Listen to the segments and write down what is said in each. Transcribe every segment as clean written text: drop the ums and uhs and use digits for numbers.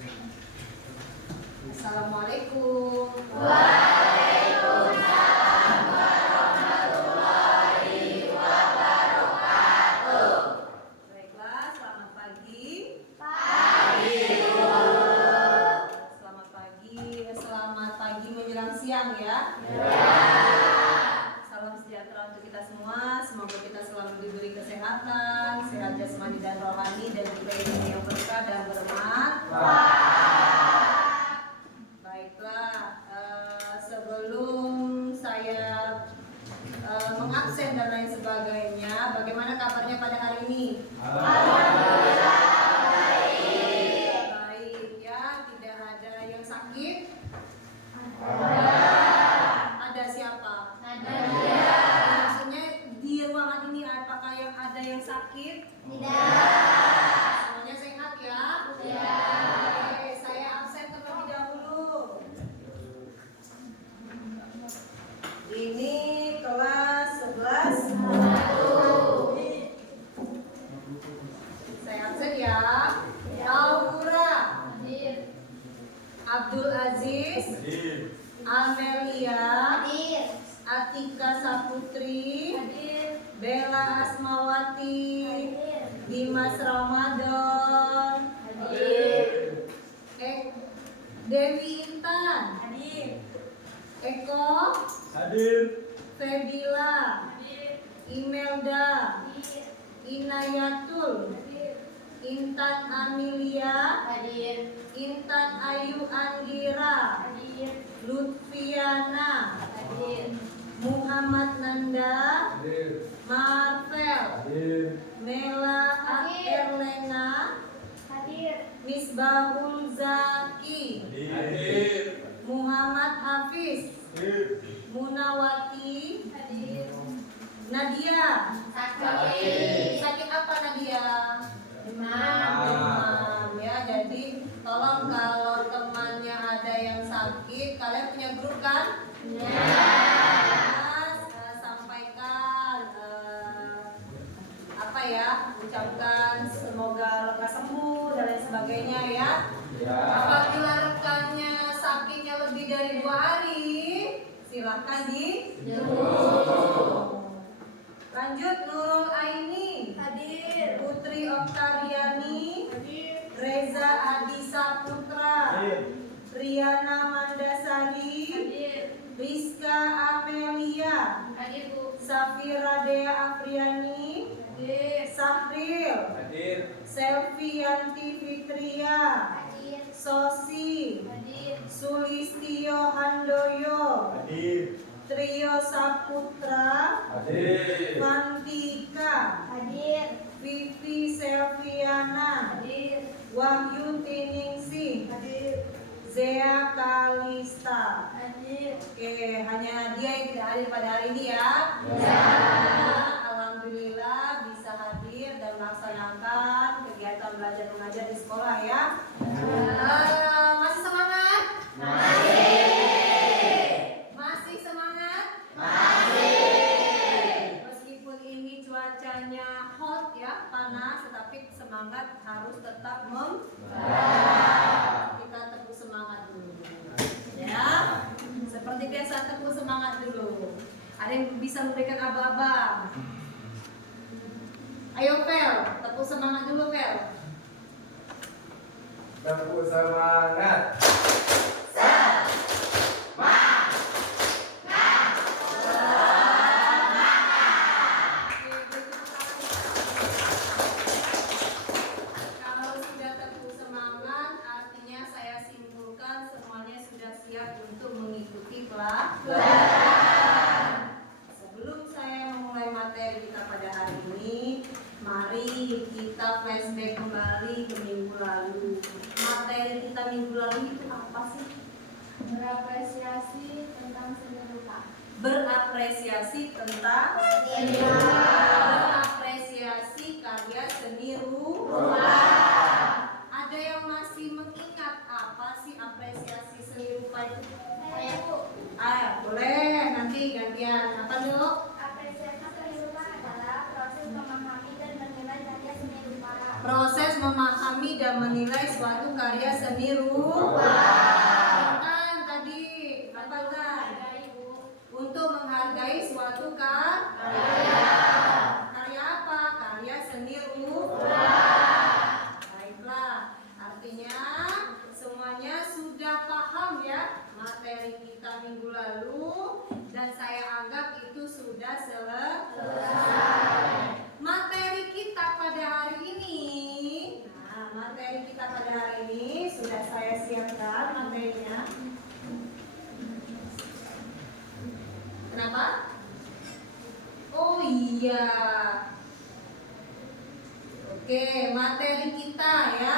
Assalamualaikum. Waalaikumsalam warahmatullahi wabarakatuh. Baiklah, selamat pagi. Selamat pagi menjelang siang ya. Salam sejahtera untuk kita semua. Semoga kita selalu diberi kesehatan, sehat jasmani dan rohani, dan juga ilmu yang berkah dan bermanfaat. Baiklah, sebelum saya mengabsen dan lain sebagainya, bagaimana kabarnya pada hari ini? Alhamdulillah baik. Baik ya, tidak ada yang sakit? Ada siapa? Nadia. Maksudnya di ruangan ini apakah yang ada yang sakit? Tidak. Semuanya sehat ya? Ya. Oke, saya absen terlebih dahulu. Ini kelas 11. Saya absen ya. Aura, Abdul Aziz, Amelia, Atika Saputri, Bella Asmawati, Dimas Ramadan, Dewi Intan, Eko, Febila, Imelda, Inayatul, Intan Amelia, Intan Ayu Anggira, Lutfiana, Muhammad Nanda, Marvel, Mela Erlena, Misbahul Zaki, Muhammad Hafiz, Munawati, Nadia. Sakit apa Nadia? Demam ya. Jadi tolong kalau temannya ada yang sakit, kalian punya grup kan? Sampaikan apa ya? Ucapkan semoga lekas sembuh dan lain sebagainya ya. Apabila rekannya sakitnya lebih dari 2 hari, silahkan dijemput. Lanjut, Nurul Aini, Putri Oktariani, Reza Adi Saputra, Riana Mandasari, Rizka Amelia, Safira Dea Afriani, Sahril, Selvianti Fitria, Sosi, Sulistio Handoyo, Trio Saputra, Fantika, Vivi Selviana, Wahyu Tiningsih, Zea Kalista. Oke, hanya dia yang tidak hadir pada hari ini ya. Alhamdulillah bisa hadir dan melaksanakan kegiatan belajar mengajar di sekolah ya. Masih semangat? Masih semangat? Meskipun ini cuacanya hot ya, panas, tetapi semangat harus tetap kita tepuk semangat dulu ya. Seperti biasa, tepuk semangat dulu. Ada yang bisa memberikan aba-aba? Ayo Fel, tepuk semangat dulu Fel. Tepuk semangat. Kalau sudah tepuk semangat, artinya saya simpulkan semuanya sudah siap untuk mengikuti pelajaran. Sebelum saya memulai materi kita pada hari ini, mari kita flashback kembali ke minggu lalu. Materi kita minggu lalu itu apa sih? Berapresiasi tentang seni rupa. Berapresiasi tentang berapresiasi karya seni rupa. Ada yang masih mengingat apa sih apresiasi seni rupa itu? Boleh nanti gantian. Apa dulu? Apresiasi seni rupa adalah proses memahami dan menilai karya seni rupa. Proses memahami dan menilai suatu karya seni rupa. Tadi apa kan? Untuk menghargai suatu karya. Karya apa? Karya seni rupa. Baiklah, artinya semuanya sudah paham ya materi kita minggu lalu, dan saya anggap itu sudah selesai. Materi kita pada hari ini, materi kita pada hari ini sudah saya siapkan materinya. Kenapa? Oh iya. Oke, materi kita ya.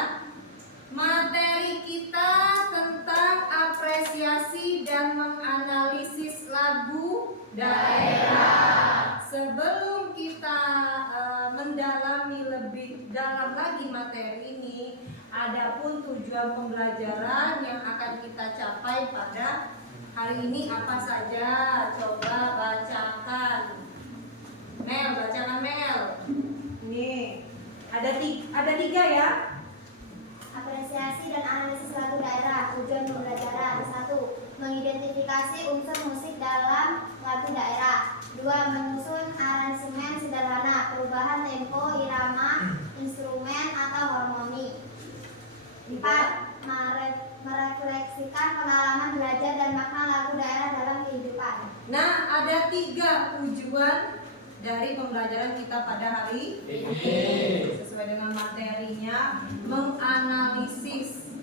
Materi kita tentang apresiasi dan menganalisis lagu daerah. Sebelum kita mendalami lebih dalam lagi materi ini, adapun tujuan pembelajaran yang akan kita capai pada hari ini apa saja? Coba bacakan. Mel, bacakan Mel. Nih, ada tiga ya. Apresiasi dan analisis lagu daerah. Tujuan pembelajaran: 1. Mengidentifikasi unsur musik dalam lagu daerah. 2. Menyusun aransemen sederhana, perubahan tempo, irama, instrumen atau harmoni. 4. Merefleksikan pengalaman belajar dan makna lagu daerah dalam kehidupan. Nah, ada 3 tujuan dari pembelajaran kita pada hari ini. Sesuai dengan materinya, menganalisis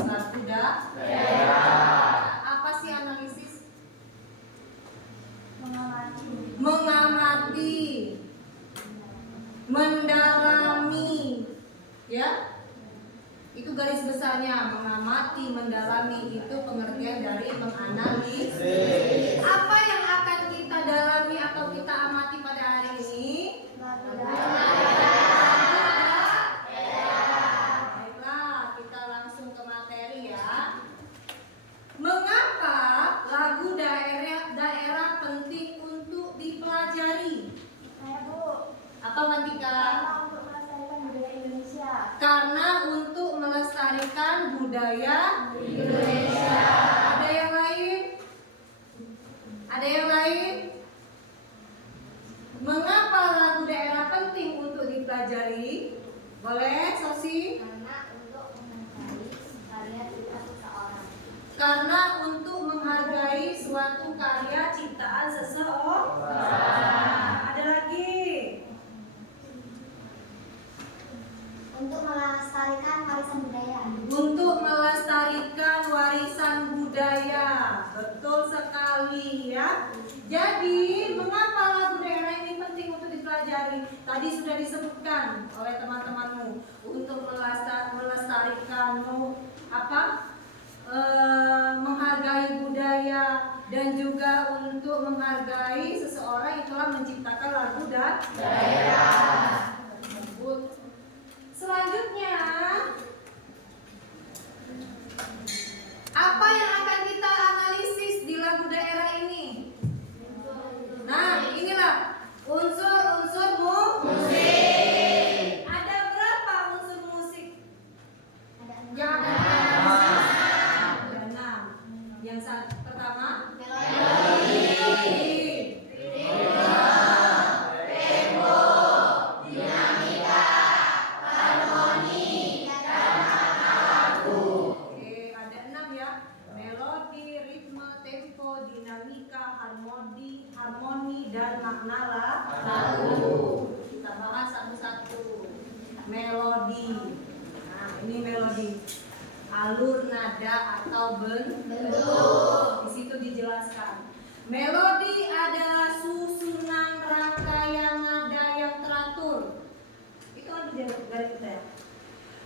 lagu daerah. Apa sih analisis? Mengamati, mendalami, ya. Itu garis besarnya, mengamati, mendalami, itu pengertian dari menganalisis. Apa yang akan kita dalami atau kita amati pada hari ini? Baiklah, kita langsung ke materi ya. Mengapa lagu daerah penting untuk dipelajari? Apa Mantika? Karena untuk melestarikan budaya Indonesia. Ada yang lain? Ada yang lain? Mengapa lagu daerah penting untuk dipelajari? Boleh, Sosi? Karena untuk menghargai karya cipta seseorang. Karena untuk menghargai suatu karya ciptaan seseorang. Ada lagi? Untuk melestarikan warisan budaya. Untuk melestarikan warisan budaya. Betul sekali ya. Jadi mengapa lagu daerah ini penting untuk dipelajari? Tadi sudah disebutkan oleh teman-temanmu. Untuk melestarikan menghargai budaya, dan juga untuk menghargai seseorang yang telah menciptakan lagu daerah tersebut. Selanjutnya, apa yang akan kita analisis di lagu daerah ini? Nah, inilah unsur-unsur musik. Ada berapa unsur musik? Yang akan kita analisis? Ada 6. Yang pertama, melodi. Harmoni dan makna lagu. Kita bahas satu-satu. Melodi. Nah, ini melodi. Alur nada atau bentuk. Di situ dijelaskan. Melodi adalah susunan rangkaian nada yang teratur. Itu ada di garis kita ya.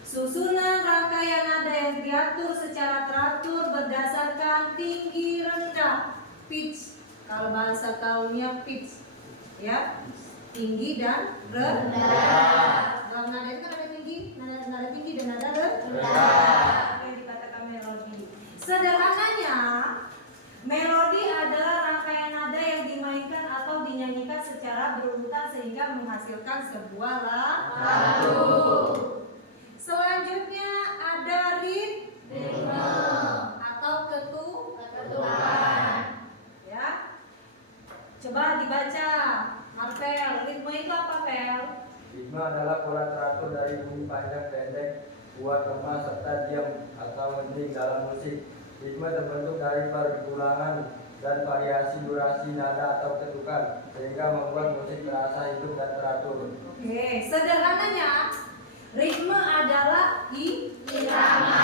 Susunan rangkaian nada yang diatur secara teratur berdasarkan tinggi rendah, pitch. Kalau bahasa gaulnya pitch, ya, tinggi dan rendah. Dalam nada itu ada tinggi, nada tinggi dan nada rendah. Yang dikatakan melodi. Sederhananya, melodi adalah rangkaian nada yang dimainkan atau dinyanyikan secara berurutan sehingga menghasilkan sebuah lagu. Selanjutnya, diatur dari bunyi panjang pendek, kuat lemah serta diam atau hening dalam musik. Ritme terbentuk dari pergulangan dan variasi durasi nada atau ketukan sehingga membuat musik terasa hidup dan teratur. Oke, sederhananya ritme adalah irama.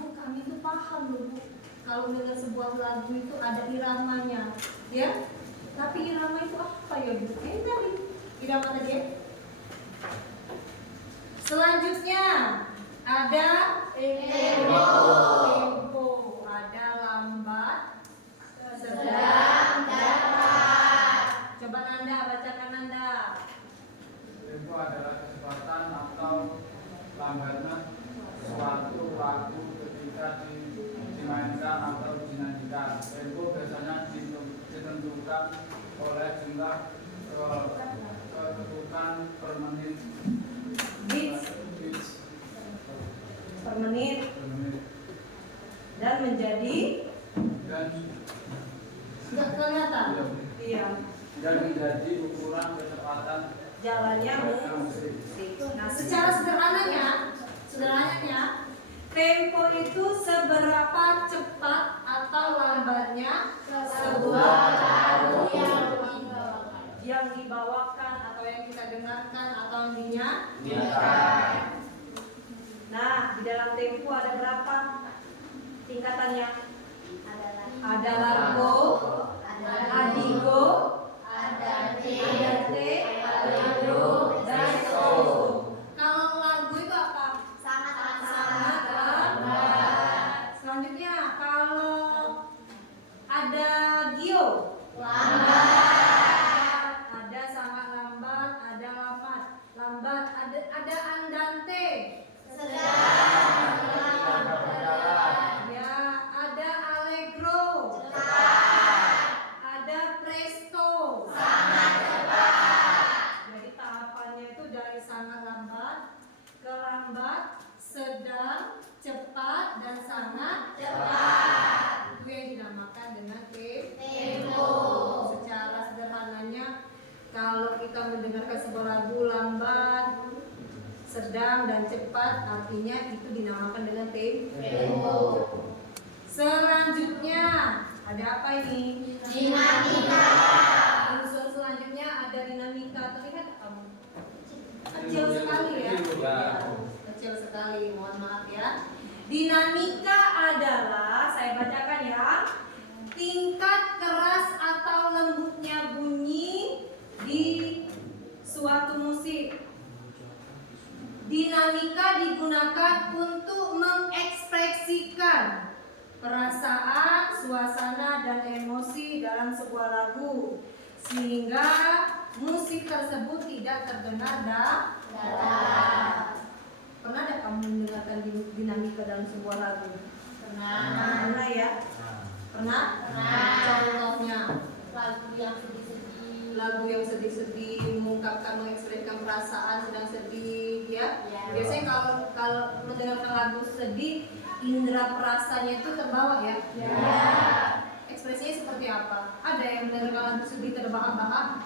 Oh, kami tuh paham loh Bu. Kalau dengar sebuah lagu itu ada iramanya, ya. Tapi irama itu apa ya Bu? Tadi irama tadi ya. Selanjutnya ada tempo. Tempo ada lambat, sedang, dan cepat. Coba Nanda bacakan Nanda. Tempo adalah kecepatan atau lambatnya suatu lagu ketika dimainkan atau dinyanyikan. Tempo biasanya ditentukan oleh jumlah ketukan per menit. Beats per menit Per menit. dan menjadi Dan nggak kelihatan. Iya. dan menjadi ukuran kecepatan Jalannya musik. Nah, secara sederhananya, tempo itu seberapa cepat atau lambatnya sebuah lagu yang dibawakan atau yang kita dengarkan atau yang dinyanyikan. Nah, di dalam tempo ada berapa tingkatannya? Ada largo, adigo, andante, allegro, dan solo. Kalau largo itu apa? Sangat lambat. Selanjutnya kalau ada gio, lambat. Ada sangat lambat, ada lambat. Ada andante, sedang. Ya, ada allegro, ada presto, sangat cepat. Jadi tahapannya itu dari sangat lambat ke lambat, sedang, cepat, dan sangat cepat. Itu yang dinamakan dengan tempo. Secara sederhananya, kalau kita mendengarkan sebuah lagu lambat, sedang, dan cepat, artinya itu dinamakan dengan tempo. Selanjutnya ada apa ini? Dinamika. Unsur selanjutnya ada dinamika. Terlihat kamu? Kecil sekali ya. Kecil sekali, mohon maaf ya. Dinamika adalah, saya bacakan ya, tingkat keras atau lembutnya bunyi di suatu musik. Dinamika digunakan untuk mengekspresikan perasaan, suasana, dan emosi dalam sebuah lagu sehingga musik tersebut tidak terdengar dalam. Pernah ada kamu mendengarkan dinamika dalam sebuah lagu? Pernah ya? Pernah? Contohnya lagu yang sedih-sedih, mengungkapkan, mengekspresikan perasaan sedang sedih, ya. Biasanya kalau mendengarkan lagu sedih, indera perasanya itu terbawa ya. Ekspresinya seperti apa? Ada yang mendengarkan lagu sedih terbahak-bahak?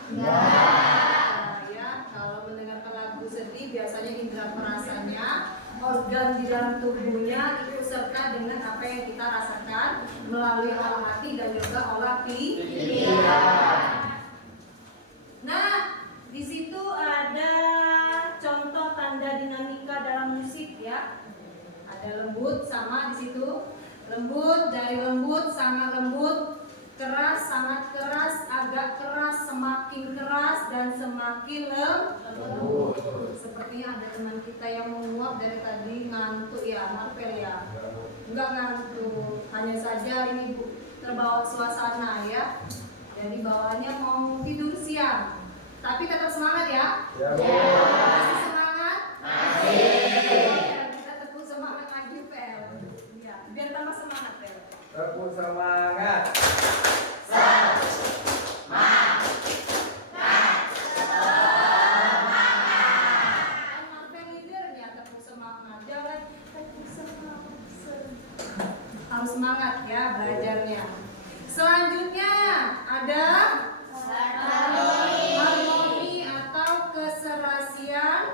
Ya, kalau mendengarkan lagu sedih, biasanya indera perasanya, organ di dalam tubuhnya ikut serta dengan apa yang kita rasakan melalui olah hati dan juga olah pikiran. Nah, di situ ada contoh tanda dinamika dalam musik ya. Ada lembut sama di situ. Lembut, dari lembut, sangat lembut, keras, sangat keras, agak keras, semakin keras, dan semakin lembut. Sepertinya ada teman kita yang menguap dari tadi ngantuk ya, Marvel ya. Enggak ngantuk, hanya saja ini terbawa suasana ya. Jadi bawaannya mau tidur siang. Tapi tetap semangat ya. Masih semangat? Masih. Kita tepuk semangat lagi, Pel. Ya, biar tambah semangat, Pel. Tepuk semangat. Marvel leader ya, tepuk semangat. Jangan tepuk semangat. Harus semangat ya belajarnya. Selanjutnya ada harmoni atau keserasian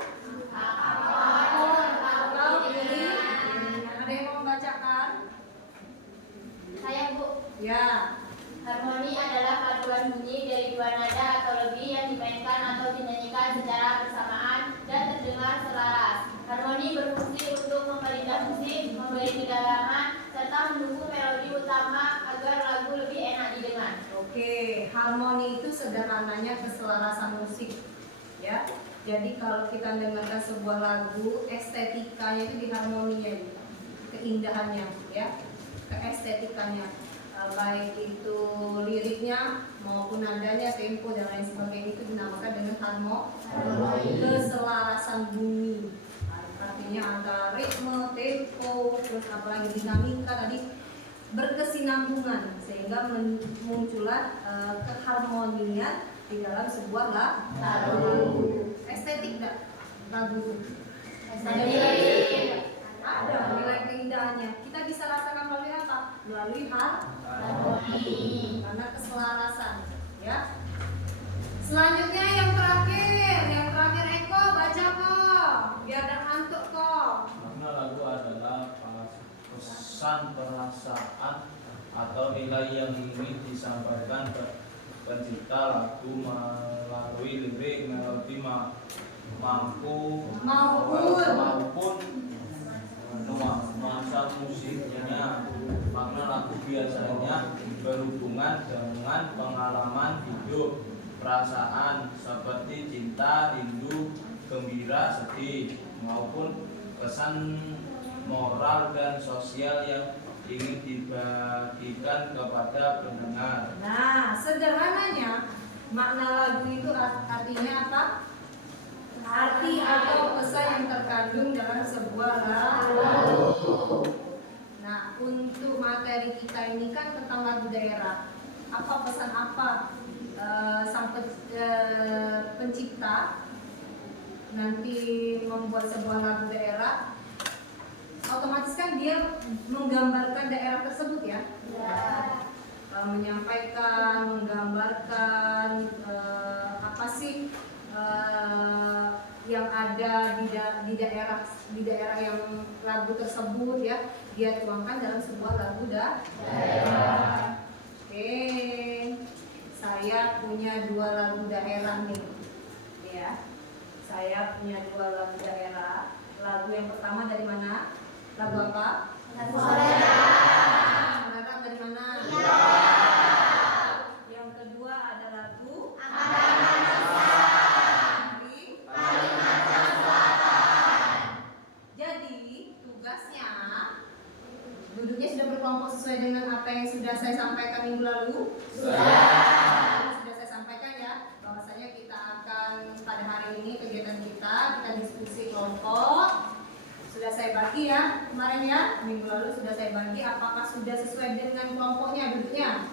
utama agar lagu lebih enak didengar. Oke, harmoni itu sederhananya keselarasan musik, ya. Jadi kalau kita mendengarkan sebuah lagu, estetikanya itu di harmoninya, keindahannya, ya, keestetikanya, baik itu liriknya maupun nadanya, tempo dan lain sebagainya itu dinamakan dengan harmoni, keselarasan bunyi. Artinya antara ritme, tempo, terus apalagi dinamika tadi berkesinambungan sehingga muncullah keharmonian di dalam sebuah lagu. Estetik enggak lagu? Estetik. Ada nilai keindahannya. Kita bisa rasakan melalui apa? Melalui harmoni. Karena keselarasan, ya. Selanjutnya yang terakhir Eko baca kok, biar dan ngantuk kok. Makna lagu adalah pesan perasaan atau nilai yang ingin disampaikan ke pencipta lagu melalui lirik, melodi maupun nuansa musiknya. Makna lagu biasanya berhubungan dengan pengalaman hidup, perasaan seperti cinta, rindu, gembira, sedih, maupun pesan moral dan sosial yang ingin dibagikan kepada pendengar. Nah, sederhananya makna lagu itu artinya apa? Arti atau pesan yang terkandung dalam sebuah lagu. Nah, untuk materi kita ini kan tentang lagu daerah. Apa pesan apa sang pencipta nanti membuat sebuah lagu daerah? Otomatis kan dia menggambarkan daerah tersebut, ya. Menyampaikan, menggambarkan apa sih yang ada di daerah yang lagu tersebut, ya, dia tuangkan dalam sebuah lagu daerah. Oke, saya punya 2 lagu daerah nih, ya. Saya punya 2 lagu daerah. Lagu yang pertama dari mana? Lagu apa? Lagu Solera. Solera dari mana? Yang kedua ada lagu Jadi tugasnya, duduknya sudah berkelompok sesuai dengan apa yang sudah saya sampaikan minggu lalu. Sudah saya sampaikan, ya, bahwasanya kita akan pada hari ini kegiatan kita diskusi kelompok. Sudah saya bagi, ya, kemarin, ya, minggu lalu sudah saya bagi. Apakah sudah sesuai dengan kelompoknya duduknya?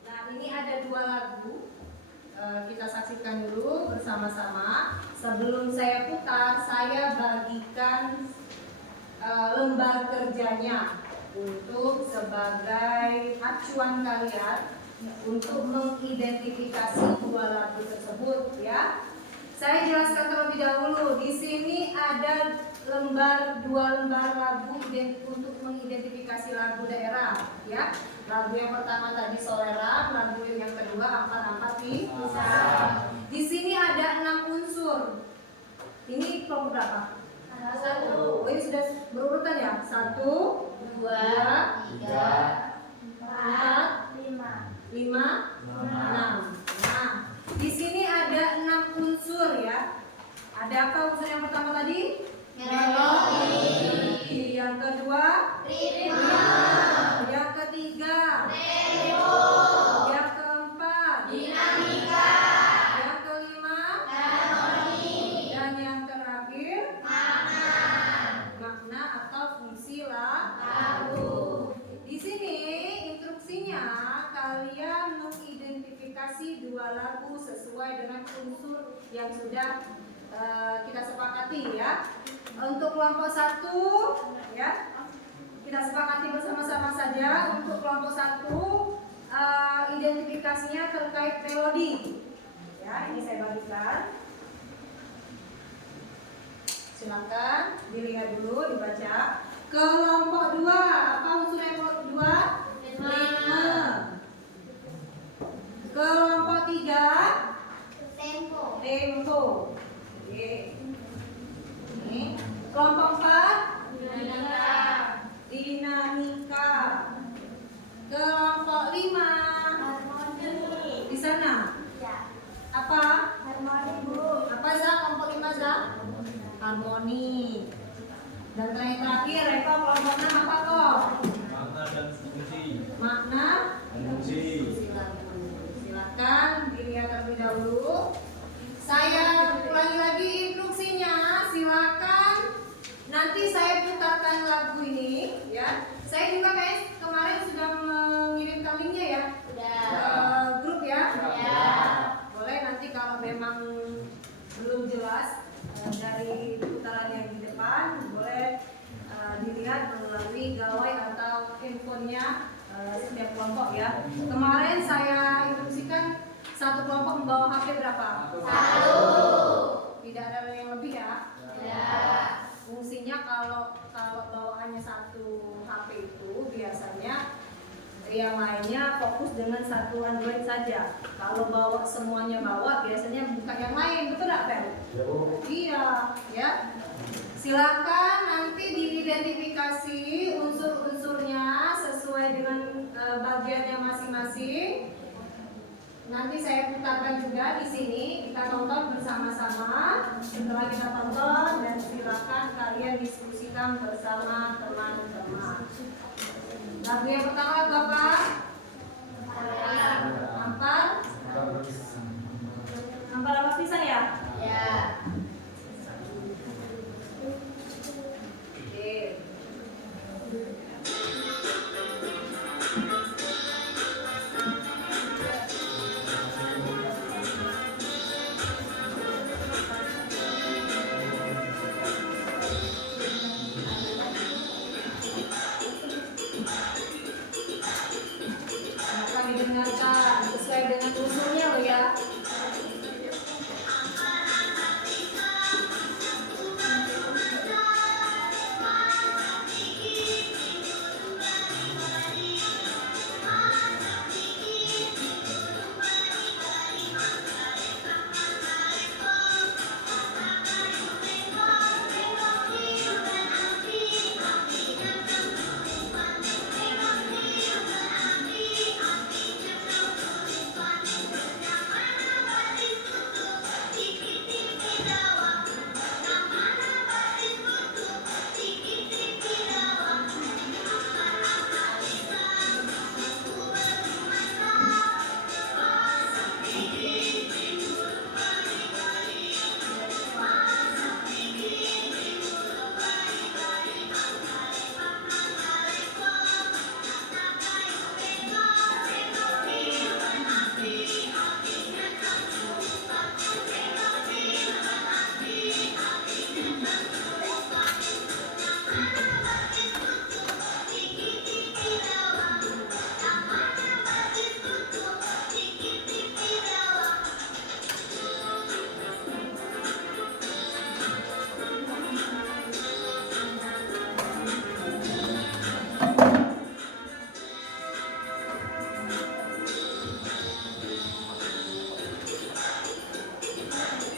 Nah, ini ada 2 lagu. Kita saksikan dulu bersama-sama. Sebelum saya putar, saya bagikan lembar kerjanya untuk sebagai acuan kalian untuk mengidentifikasi 2 lagu tersebut, ya. Saya jelaskan terlebih dahulu. Di sini ada 2 lembar lagu untuk mengidentifikasi lagu daerah, ya. Lagu yang pertama tadi Solera, lagu yang kedua Ampat-Ampat Pisang. Di sini ada 6 unsur. Ini kelompok berapa? 1. Oh, ini sudah berurutan, ya. 1, 2, 3, 4, 5, 6. Nah, di sini ada 6 unsur, ya. Ada apa unsur yang pertama tadi? Melodi. Yang kedua? Ritme. Yang ketiga? Tempo. Yang keempat? Dinamika. Yang kelima? Harmoni. Dan yang terakhir? Makna atau fungsi lagu. Di sini instruksinya kalian mengidentifikasi 2 lagu sesuai dengan unsur yang sudah kita sepakati, ya. Untuk kelompok 1, ya, kita sepakati bersama-sama saja. Untuk kelompok 1 identifikasinya terkait melodi, ya. Ini saya bagikan. Silakan dilihat dulu, dibaca. Kelompok 2, apa unsur yang kelompok 2? Ritme. Kelompok 3, tempo. Oke. Ini kelompok 4, dinamika. Dan terakhir, Reko kelompok 6 apa kok? Makna dan fungsi. Makna Dan fungsi. Silakan dilihat terlebih dahulu. Saya ulangi lagi instruksinya. Silakan nanti saya putarkan lagu ini ya. Saya juga kemarin sudah mengirimkan linknya ya. Grup ya. Boleh nanti kalau memang belum jelas dari putaran yang di depan, boleh dilihat melalui gawai atau handphonenya setiap kelompok ya. Kemarin saya instruksikan satu kelompok membawa HP berapa? 1. Tidak ada yang lebih ya? Tidak. Fungsinya kalau bawaannya satu HP itu biasanya yang lainnya fokus dengan satu Android saja. Kalau bawa semuanya biasanya bukan yang lain, betul nggak Ben? Iya, ya. Silakan nanti diidentifikasi unsur-unsurnya sesuai dengan bagiannya masing-masing. Nanti saya putarkan juga di sini, kita tonton bersama-sama. Setelah kita tonton, dan silakan kalian diskusikan bersama teman-teman. Lagu yang pertama lagu apa? Ampar. Ampar apa pisang ya? Ya. Oke. Akan didengarkan sesuai dengan unsurnya loh ya.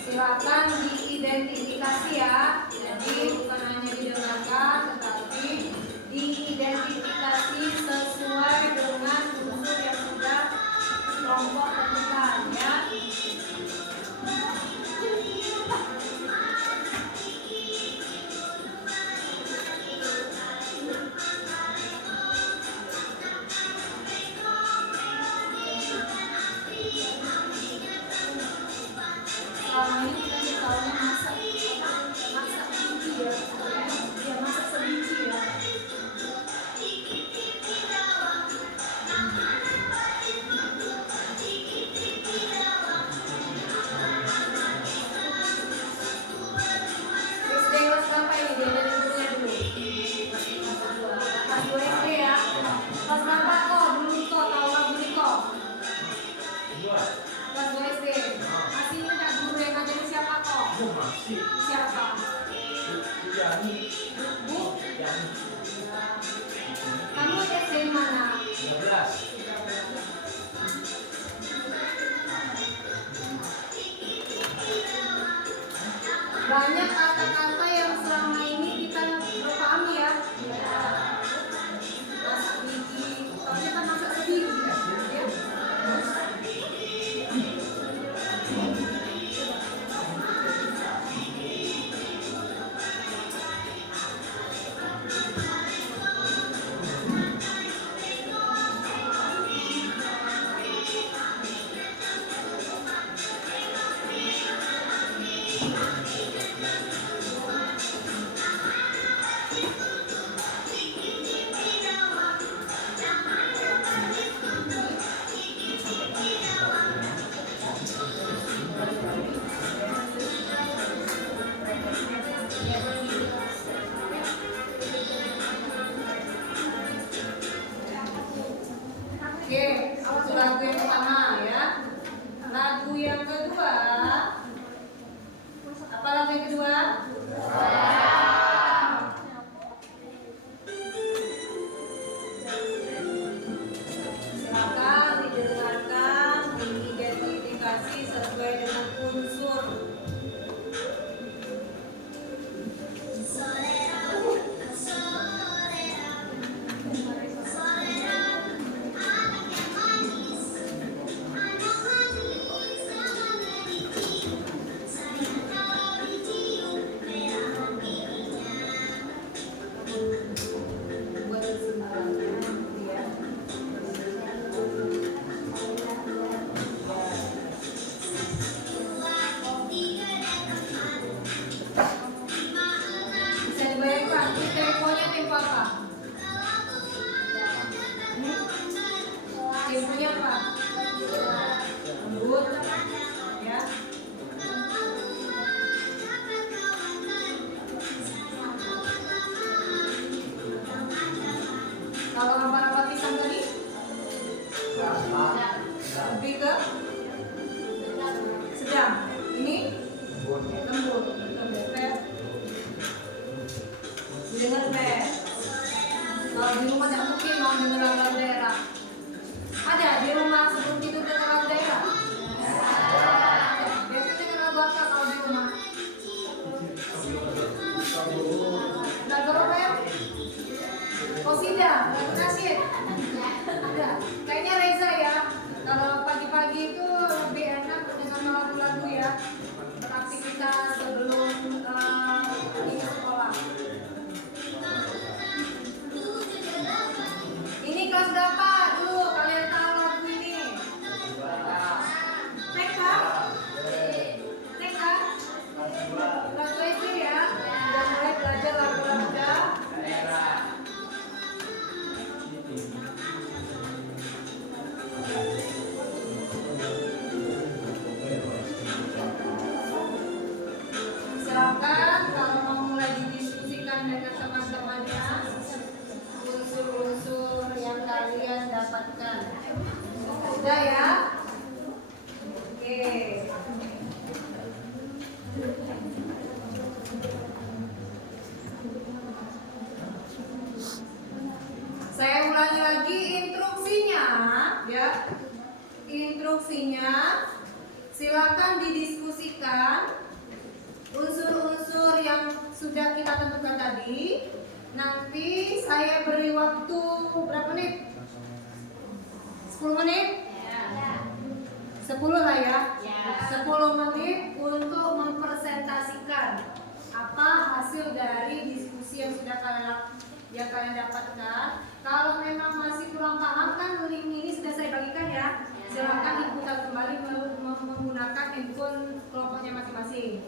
Silakan diidentifikasi ya. Jadi bukan hanya didengarkan, tetapi diidentifikasi sesuai dengan unsur yang sudah kelompok tentukan ya. Selama ini kita tahunya masak biji ya, masak sebiji ya. SD kelas berapa ini? Dia dari gurunya dulu. Kelas 2 SD ya. Kelas berapa kok? Dulu kok tahu lagu ini kok? Kelas 2 SD. Masih ingat guru yang ngajarin siapa kok? Masih. Siapa? Bu? Kamu SD mana? 13. Banyak kata-kata yang selama ini kita pahami ya. Masak biji, kalau kita masak sebiji ya. Dengar Fer. Kalau di rumah tidak mungkin mau dengar lagu daerah. Ada di rumah sebelum tidur dengar lagu daerah? Biasanya dengar lagu apa kalau di rumah? Lagu apa ya? Qasidah, lagu nasyid. Ada. Kayaknya Reza ya. Kalau pagi-pagi itu lebih enak dengan lagu-lagu ya. Aktivitas sebelum pergi ke sekolah. Ini kelas berapa dulu kalian tahu lagu ini? TK? TK? Kelas SD ya? Sudah mulai belajar lagu-lagu daerah. Silakan kalau mau mulai didiskusikan dengan teman-temannya unsur-unsur yang kalian dapatkan. Sudah ya? Oke. Saya ulangi lagi instruksinya ya. Instruksinya silakan didiskusikan unsur-unsur yang sudah kita tentukan tadi. Nanti saya beri waktu berapa menit? 10 menit? 10 lah ya. 10 menit untuk mempresentasikan apa hasil dari diskusi yang sudah kalian dapatkan. Kalau memang masih kurang paham kan link ini sudah saya bagikan ya. Silakan diputar kembali menggunakan handphone kelompoknya masing-masing.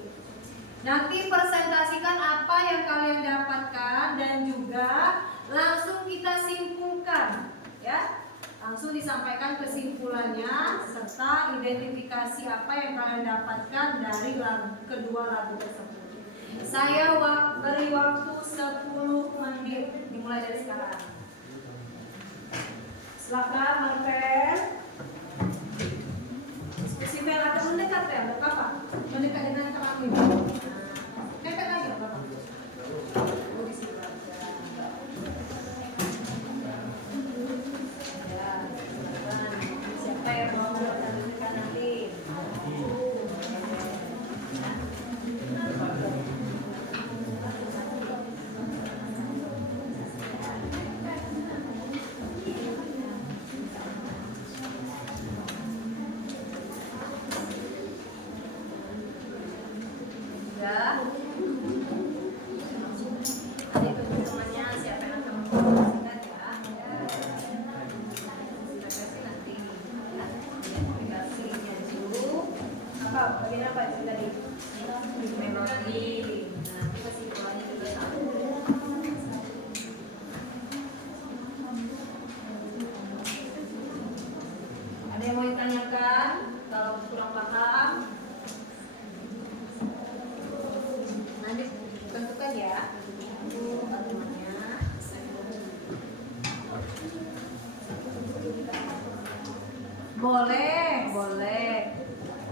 Nanti presentasikan apa yang kalian dapatkan dan juga langsung kita simpulkan ya. Langsung disampaikan kesimpulannya serta identifikasi apa yang kalian dapatkan dari kedua lagu tersebut. Saya beri waktu 10 menit dimulai dari sekarang. Silakan Marvel. Diskusi Mel atau mendekat ya, apa? Mendekat dengan teman ini. Dekat lagi Bapak. Oh, di situ aja. Ya, siapa yang mau mendekat nanti? Ya. Adik tunjuk temannya siapa yang akan mempresentasikan ya. Kita kasih nanti ya. Identifikasinya dulu. Apa? Bagian apa itu tadi? Melodi. Nah, kita simpulannya juga satu. Ada yang mau ditanyakan? Kalau kurang paham, nanti tentukan ya. Teman-temannya. Boleh.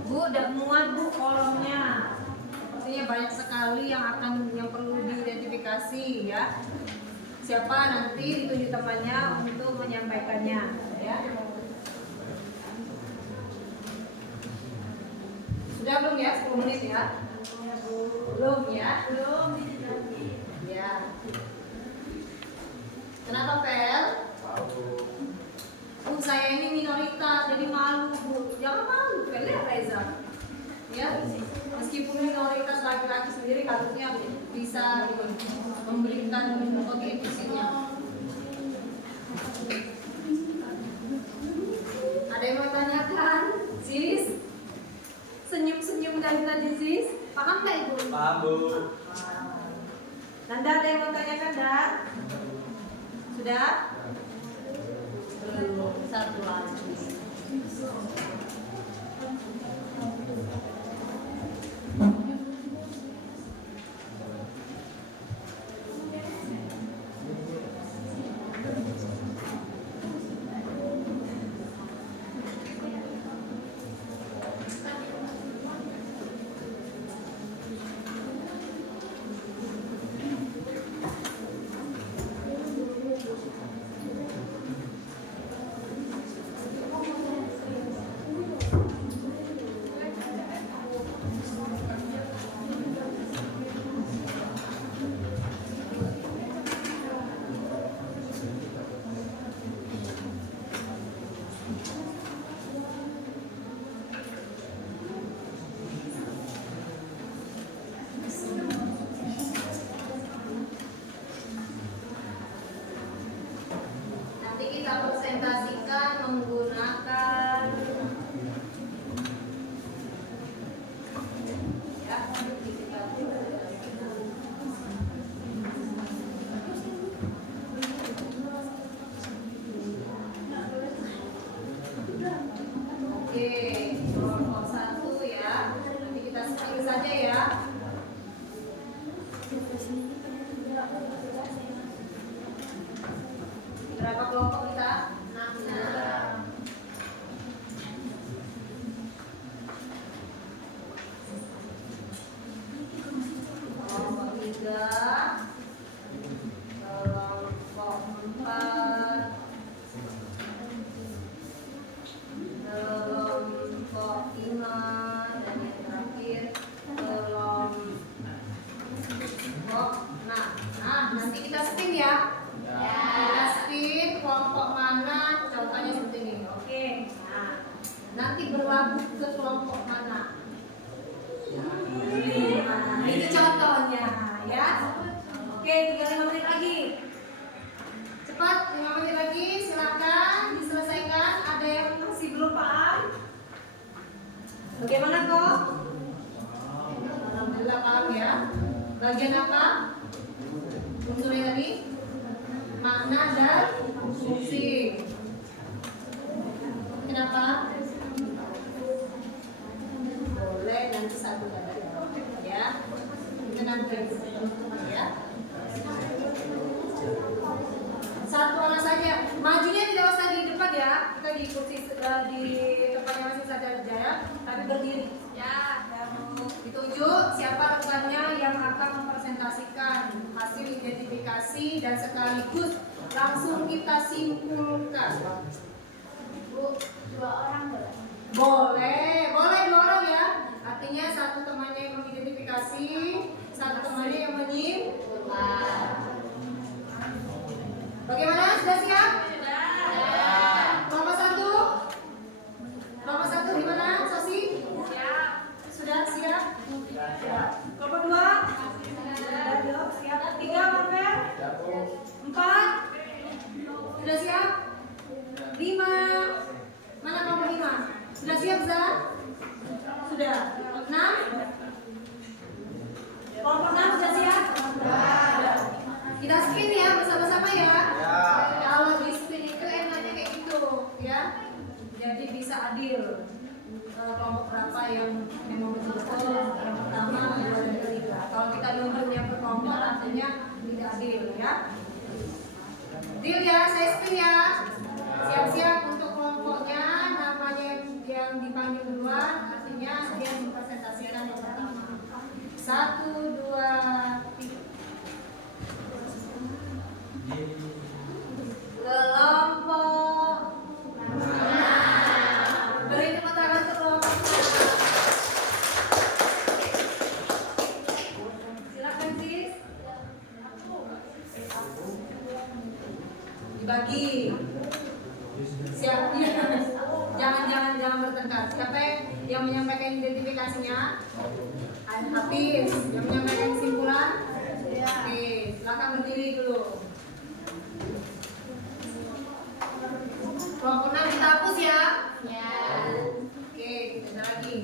Bu, udah muat Bu kolomnya. Artinya banyak sekali yang perlu diidentifikasi ya. Siapa nanti ditunjuk temannya untuk menyampaikannya ya. Sudah belum ya 10 menit ya? Belum ya? Belum. Ya. Kenapa Pel? Bu, saya ini minoritas jadi malu Bu. Jangan malu Pel ya Reza. Ya. Meskipun minoritas laki-laki sendiri harusnya bisa memberikan kontribusinya. Ada yang mau tanyakan? Sis? Senyum-senyum dari tadi Sis? Paham nggak Ibu? Paham Bu. Nanda ada yang mau tanyakan Dan? Sudah? Belum. Satu lagi. nanti berlabuh ke kelompok mana? 5. Itu contohnya ya. Oke, tinggal 5 menit lagi. Cepat, 5 menit lagi. Silakan diselesaikan. Ada yang masih belum paham? Bagaimana kok? Alhamdulillah paham ya. Bagian apa? Unsurnya tadi? Makna dan fungsi. Kenapa? Boleh nanti satu kali ya. Kita nanti ya. Satu orang saja. Majunya tidak usah di depan ya. Kita di kursi di tempatnya masing saja ya. Tapi berdiri. Ya. Ditunjuk siapa rekannya yang akan mempresentasikan hasil identifikasi dan sekaligus langsung kita simpulkan. Bu, 2 orang boleh? Boleh 2 orang ya. Artinya satu temannya yang mengidentifikasi, satu temannya yang menyimpulkan. Bagaimana? Sudah siap? Kelompok 1? Kelompok 1 gimana? Sosi? Siap. Sudah siap? Kelompok 2? Siap. 3 Marvel? 4? Sudah siap? 5? Mana kelompok 5? Sudah siap, Zah? Sudah. 6? Kelompok 6 sudah siap? Sudah. Kita spin ya bersama-sama ya. Kalau di spin itu enaknya kayak gitu ya. Jadi bisa adil. Kelompok berapa yang memang betul-betul yang pertama, kedua, dan ketiga. Kalau kita nunjuknya ke kelompok artinya tidak adil ya. Deal ya, saya spin ya. Siap-siap untuk kelompoknya, namanya yang dipanggil duluan, artinya dia mempresentasikan yang pertama. 1, 2, 3. Kelompok. Beri tepuk tangan ke kelompok. Silakan sis. Dibagi. Siap ya. Jangan bertengkar. Siapa yang menyampaikan identifikasinya? Hafiz. Yang menyampaikan kesimpulan? Oke, silakan berdiri dulu. Kelompok 6 kita hapus ya. Ya. Oke, kita lagi.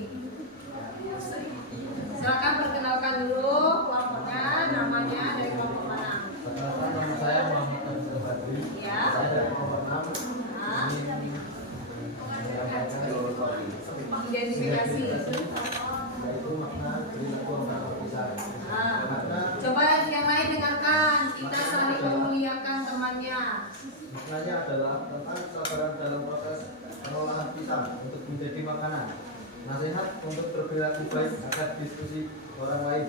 Silakan perkenalkan dulu kelompoknya, namanya dari kelompok mana? Perkenalkan, nama saya Muhammad Abdul Badri. Ya. Saya dari kelompok 6. Nah, Ini identifikasi. yaitu makna perilaku antara berpisah. Nah, Makna coba yang lain dengarkan. Kita saling memuliakan temannya. maknanya adalah tentang kesabaran dalam proses pengolahan pisang untuk menjadi makanan. Nasihat untuk berperilaku baik agar diskusi orang lain.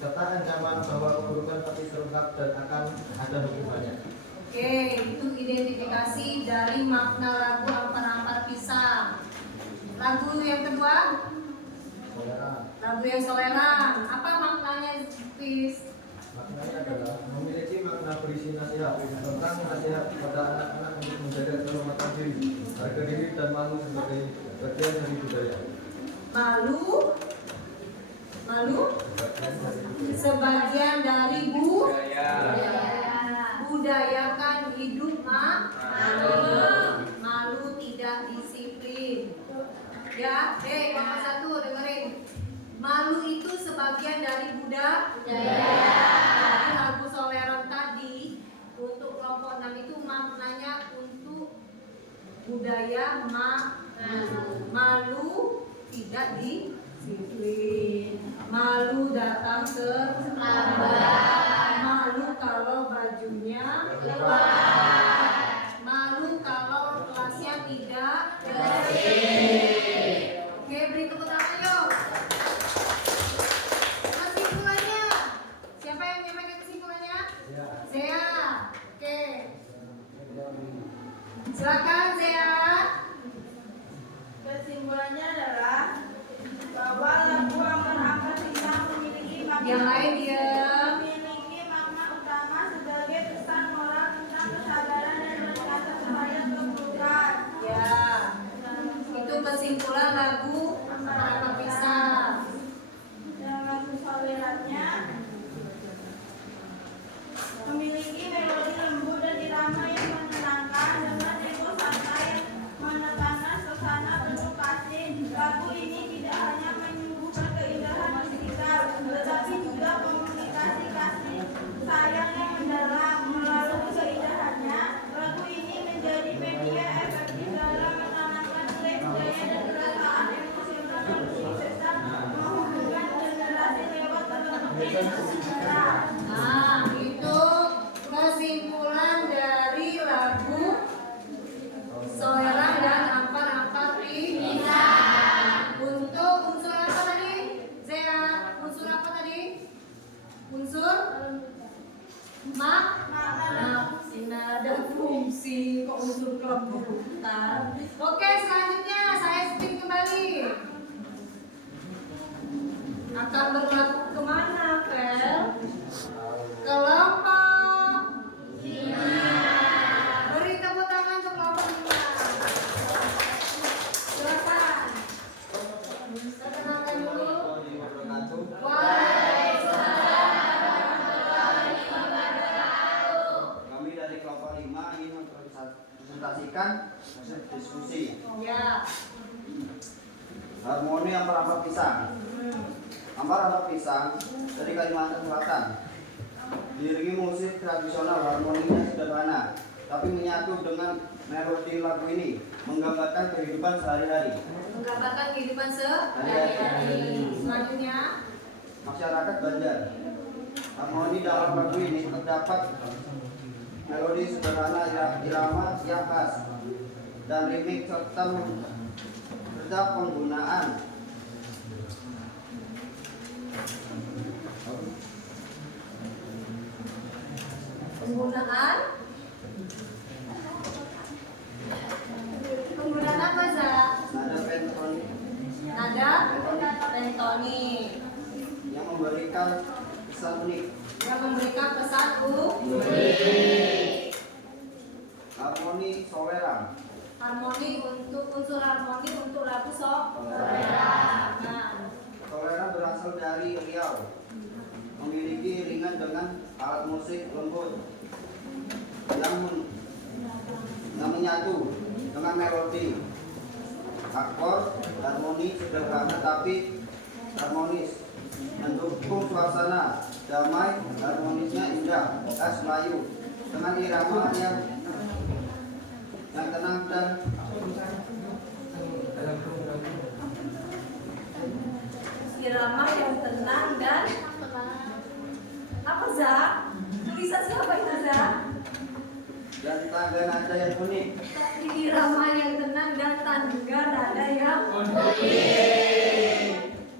Serta ancaman bahwa keburukan pasti terungkap dan akan ada hukumannya. Oke, itu identifikasi dari makna lagu Ampar-Ampar Pisang. Lagu yang kedua, Saudara, lagu yang Solelang. Apa maknanya, Fis? maknanya adalah memiliki makna berisi nasihat tentang nasihat kepada anak-anak untuk menjaga kehormatan diri, harga diri dan malu sebagai bagian dari budaya. Malu Bagian dari sebagian dari Budaya. budayakan hidup malu tidak disiplin ya. Kelompok 1 dengerin, malu itu sebagian dari budaya. Jadi lagu Soleran tadi untuk kelompok 6 itu maknanya untuk budaya malu tidak disiplin, malu datang terlambat, malu kalau bajunya keluar, malu kalau kelasnya tidak bersih. Oke, beri tepuk tangan yuk. Kesimpulannya, siapa yang menyampaikan kesimpulannya? Zea. Oke, silakan Zea. Kesimpulannya adalah bahwa lagu Ampar-Ampar Pisang memiliki makna Yang lain diam. memiliki makna utama sebagai pesan moral tentang kesabaran dan meningkatkan upaya keburukan. Ya, itu lagu Ampar Pisah. Dengan sawerannya memiliki melodi lembut dan irama yang menenangkan dengan tempo santai yang menekankan suasana penuh kasih. Lagu ini tidak hanya menyuguhkan keindahan musikal, tetapi juga komunikasi kasih sayang yang mendalam. Melalui keindahannya, lagu ini menjadi media efektif dalam menanamkan nilai budaya dan perasaan emosional yang sukses menghubungkan generasi lewat berbagai cara. Nah, itu kesimpulan dari lagu Soerang dan Ampar Pisah. Untuk unsur apa tadi? Zea, unsur apa tadi? Unsur nada fungsi kok unsur kelembutan. Oke, selanjutnya saya spin kembali. Akan berlaku kemana, Fel? Kelompok 5. Beri tepuk tangan untuk kelompok 5. Silakan. Perkenalkan dulu. Kami dari kelompok 5 ingin mempresentasikan hasil diskusi Ya. harmoni ampar-ampar pisang. Ampar-ampar pisang dari Kalimantan Selatan. Diiringi musik tradisional, harmoninya sederhana, tapi menyatu dengan melodi lagu ini, menggambarkan kehidupan sehari-hari. Menggambarkan kehidupan sehari-hari. Selanjutnya, Masyarakat Banjar. Harmoni dalam lagu ini terdapat melodi sederhana, irama yang khas, dan ritmik serta penggunaan penggunaan apa, Za? nada pentatonic Nada pentatonic yang memberikan pesan unik. yang memberikan pesan unik. Harmoni soweran. Harmoni untuk unsur harmoni untuk lagu Soweran. Nah, Soweran berasal dari Riau, memiliki iringan dengan alat musik lembut yang menyatu dengan melodi, akor, harmoni sederhana tapi harmonis, mendukung suasana damai, harmonisnya indah, khas Melayu, dengan irama yang tenang dan irama yang tenang dan apa, Za? Tulisan siapa itu, Za? dan tangga nada yang unik. Irama yang tenang dan tangga nada yang unik.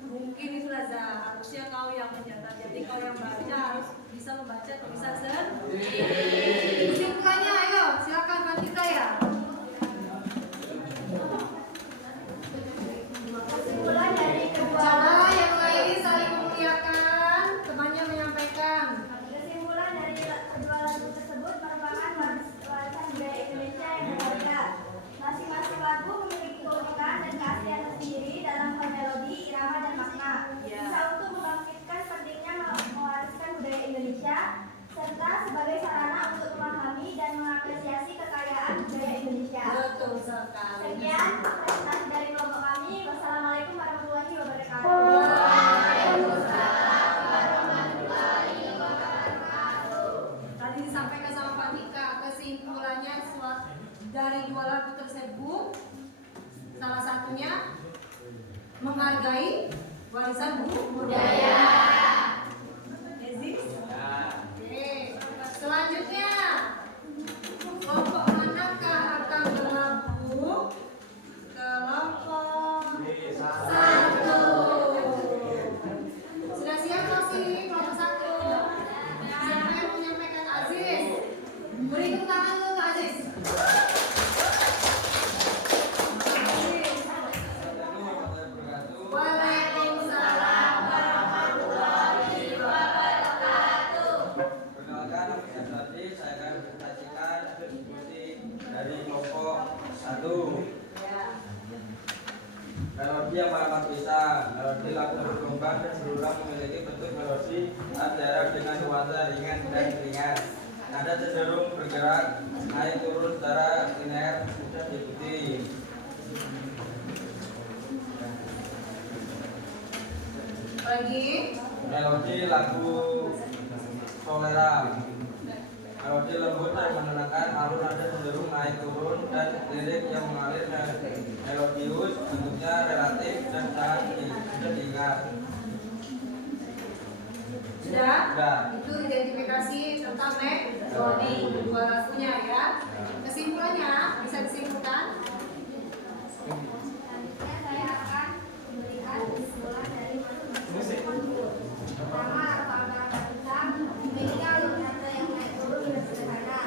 Mungkin itulah, Za. Harusnya kau yang mencatat. Jadi kau yang baca harus bisa membaca tulisan sendiri. Kesimpulannya, ayo silakan Fatika ya. Kesimpulan dari kedua Coba yang lain saling memuliakan. Temannya menyampaikan. Kesimpulan dari kedua lagu tersebut merupakan warisan budaya Indonesia yang berharga. Masing-masing lagu memiliki keunikan dan keaslian tersendiri dalam hal melodi, irama, dan makna. Bisa untuk membangkitkan pentingnya mewariskan budaya Indonesia, serta sebagai sarana untuk memahami dan mengapresiasi kekayaan budaya Indonesia. Betul sekali. Sekian presentasi dari kelompok kami. Wassalamualaikum warahmatullahi wabarakatuh. Tadi disampaikan sama Pak Nika, kesimpulannya dari dua lagu tersebut, salah satunya menghargai warisan budaya. Ezis? Oke. Selanjutnya, kelompok manakah akan berlaku? Kelompok 1. Sudah siap kau sini kelompok 1? Siapa yang menyampaikan? Aziz? Beri tepuk tangan dulu Aziz. Waalaikumsalam warahmatullahi baik ringan. Nada cenderung bergerak naik turun secara linear, mudah diikuti. Lagi. Melodi lagu Solera. Melodi lembut dan menenangkan, alur nada cenderung naik turun dan lirik yang mengalir dan melodius, bentuknya relatif dan sangat mudah diingat. Sudah? Sudah. Itu identifikasi tentang melodi dua lagunya ya. Kesimpulannya bisa disimpulkan. Selanjutnya saya akan memberikan kesimpulan dari masing-masing. Pertama, rangka-rangka kita memiliki alur nada yang naik turun dan sederhana.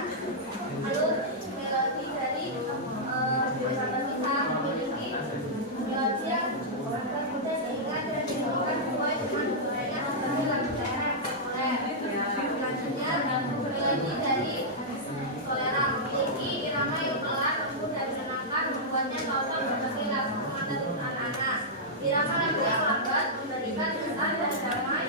Alur melodi dari rangka kita memiliki melodi yang mudah diingat dan ditemukan sesuai dengan budaya seperti lagu daerah yang populer. Selanjutnya, melodi dari Solera memiliki irama yang pelan, lembut dan menenangkan, membuatnya cocok sebagai lagu pengantar untuk anak-anak. Irama lagu yang lambat memberikan kesan dan damai,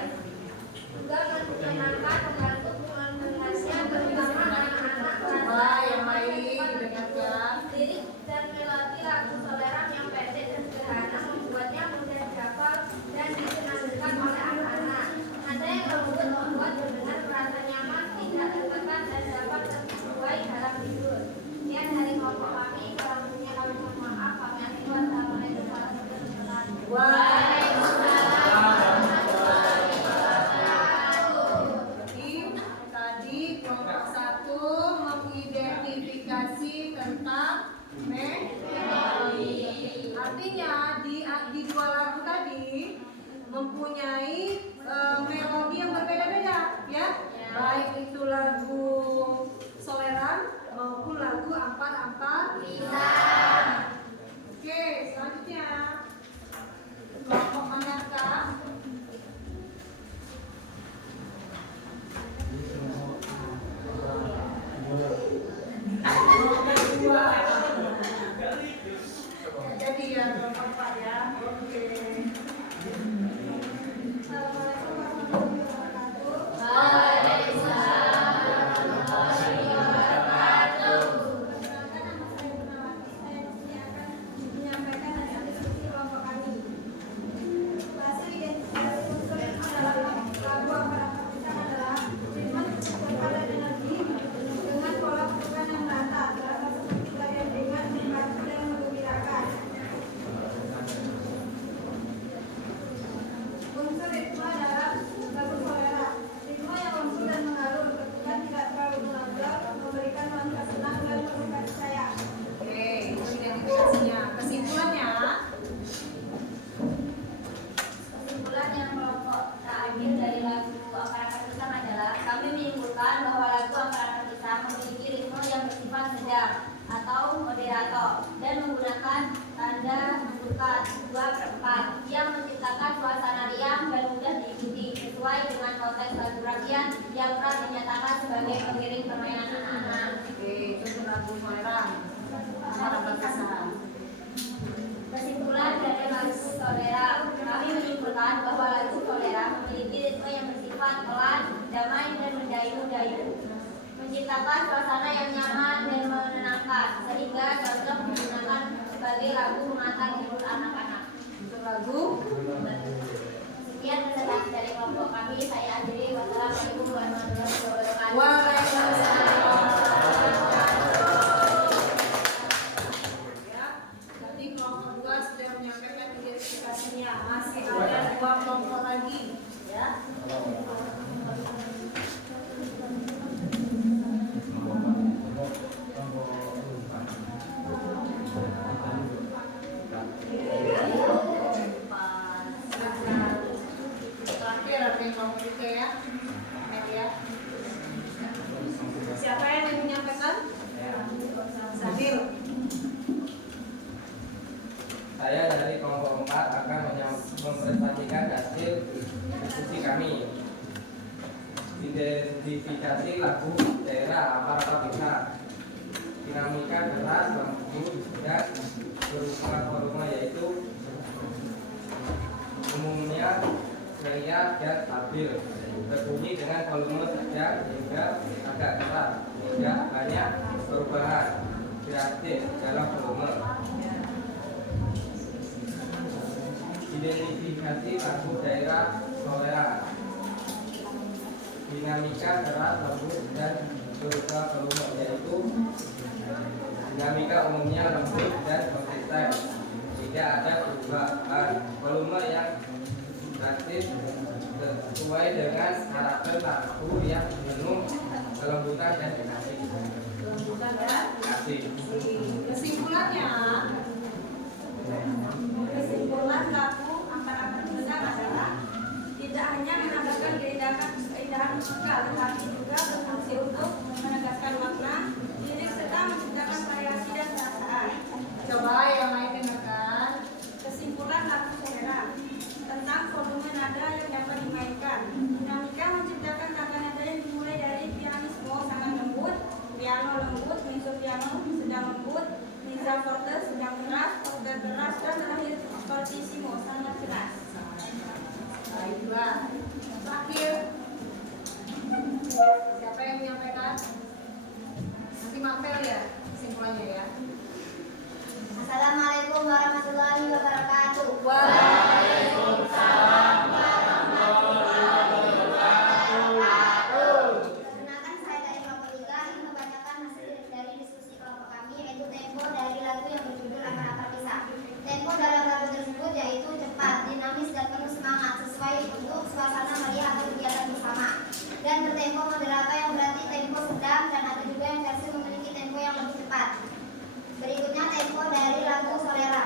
juga menenangkan, membantu mendengarnya, terutama anak-anak Wah, yang lain dengarkan. Lirik dan melodi lagu Solera yang pendek dan sederhana membuatnya mudah dihafal dan disenangkan oleh anak-anak. Nada yang lembut membuat pendengar merasa nyaman, tidak tertekan dan dapat tersesuai dalam tidur. Sekian dari kelompok kami. Kalau punya kami mohon maaf. Kami akhiri. Wassalamualaikum warahmatullahi wabarakatuh. Waalaikumsalam. Jadi tadi kelompok 1 mengidentifikasi tentang melodi. Artinya di dua lagu tadi mempunyai melodi yang berbeda-beda ya. Baik itu lagu Soleran maupun lagu Ampar-Ampar Lisan. Oke, selanjutnya kelompok Manarka. Jadi ya kelompok 4 ya. Oke. Assalamualaikum warahmatullahi wabarakatuh. Waalaikumsalam. Perkenalkan, nama saya Gunawati. Saya di sini akan menyampaikan hasil diskusi kelompok kami. Hasil identifikasi unsur yang ada dalam lagu Ampar-Ampar Lisan adalah ritme berada energi dengan pola ketukan yang merata, terasa seperti gaya ringan, membantu dan menggembirakan. Unsur ritme adalah lagu Solera. Ritme yang lembut dan mengalun, ketukan tidak terlalu menonjol, memberikan nuansa senang dan penuh kasih sayang. Oke, itu identifikasinya. Kesimpulannya, Kesimpulan yang kelompok terakhir dari lagu Ampar-Ampar Lisan adalah kami menyimpulkan bahwa lagu Ampar-Ampar Lisan memiliki ritme yang bersifat sedang atau moderato dan menggunakan tanda menentukan 2/4 yang menciptakan suasana riang dan mudah diikuti sesuai dengan konteks lagu rakyat yang kerap dinyatakan sebagai pengiring permainan anak-anak. oke, itu untuk lagu Soleran. Ampar-Ampar Lisan. Kesimpulan dari lagu Solera, kami menyimpulkan bahwa lagu Solera memiliki ritme yang bersifat pelan, damai, dan mendayu-dayu, menciptakan suasana yang nyaman dan menenangkan, sehingga cocok digunakan sebagai lagu pengantar tidur anak-anak. Untuk lagu Sekian presentasi dari kelompok kami. Saya akhiri. Wassalamualaikum warahmatullahi wabarakatuh. Waalaikumsalam. Ya, tadi kelompok 2 sudah menyampaikan identifikasinya. Masih ada 2 kelompok lagi, ya. Terakhir ada yang kelompok 3 ya. Media. Siapa yang ingin menyampaikan? Sambil. Saya dari kelompok 4 akan mempresentasikan hasil diskusi kami. Identifikasi lagu daerah Ampar-Ampar Lisan. Dinamika keras, lembut, dan berupa volume yaitu umumnya ceria dan stabil. berbunyi dengan volume sedang hingga agak keras, tidak banyak perubahan drastis dalam volume. Identifikasi lagu daerah toleran. Dinamika keras, lembut, dan berubah volume, yaitu dinamika umumnya lembut dan konsisten, tidak ada perubahan volume yang drastis sesuai dengan karakter lagu yang penuh kelembutan dan dinamis. Kelembutan dan kesimpulannya, Kesimpulan lagu angkat-angkat sedang adalah tidak hanya menambahkan keindahan musikal, tetapi juga berfungsi untuk menegaskan makna, lirik serta menciptakan variasi dan perasaan. coba yang lain dengarkan. Kesimpulan lagu toleran tentang volume nada yang dapat dimainkan. Dinamika menciptakan tangga nada yang dimulai dari pianismo sangat lembut, piano lembut, mezzo piano sedang lembut, mezzo forte sedang keras, forte keras, dan terakhir fortissimo sangat keras. Baiklah, terakhir siapa yang menyampaikan? Nanti Mapel ya kesimpulannya ya. Assalamualaikum warahmatullahi wabarakatuh. Perkenalkan, saya dari kelompok 3 ingin membacakan hasil dari diskusi kelompok kami, yaitu tempo dari lagu yang berjudul Akar-Akar Pisang. Tempo dalam lagu tersebut yaitu cepat, dinamis, dan penuh semangat sesuai untuk suasana meriah atau kegiatan bersama. Dan bertempo moderato yang berarti tempo sedang, dan ada juga yang versi memiliki tempo yang lebih cepat. Berikutnya tempo dari lagu Solera.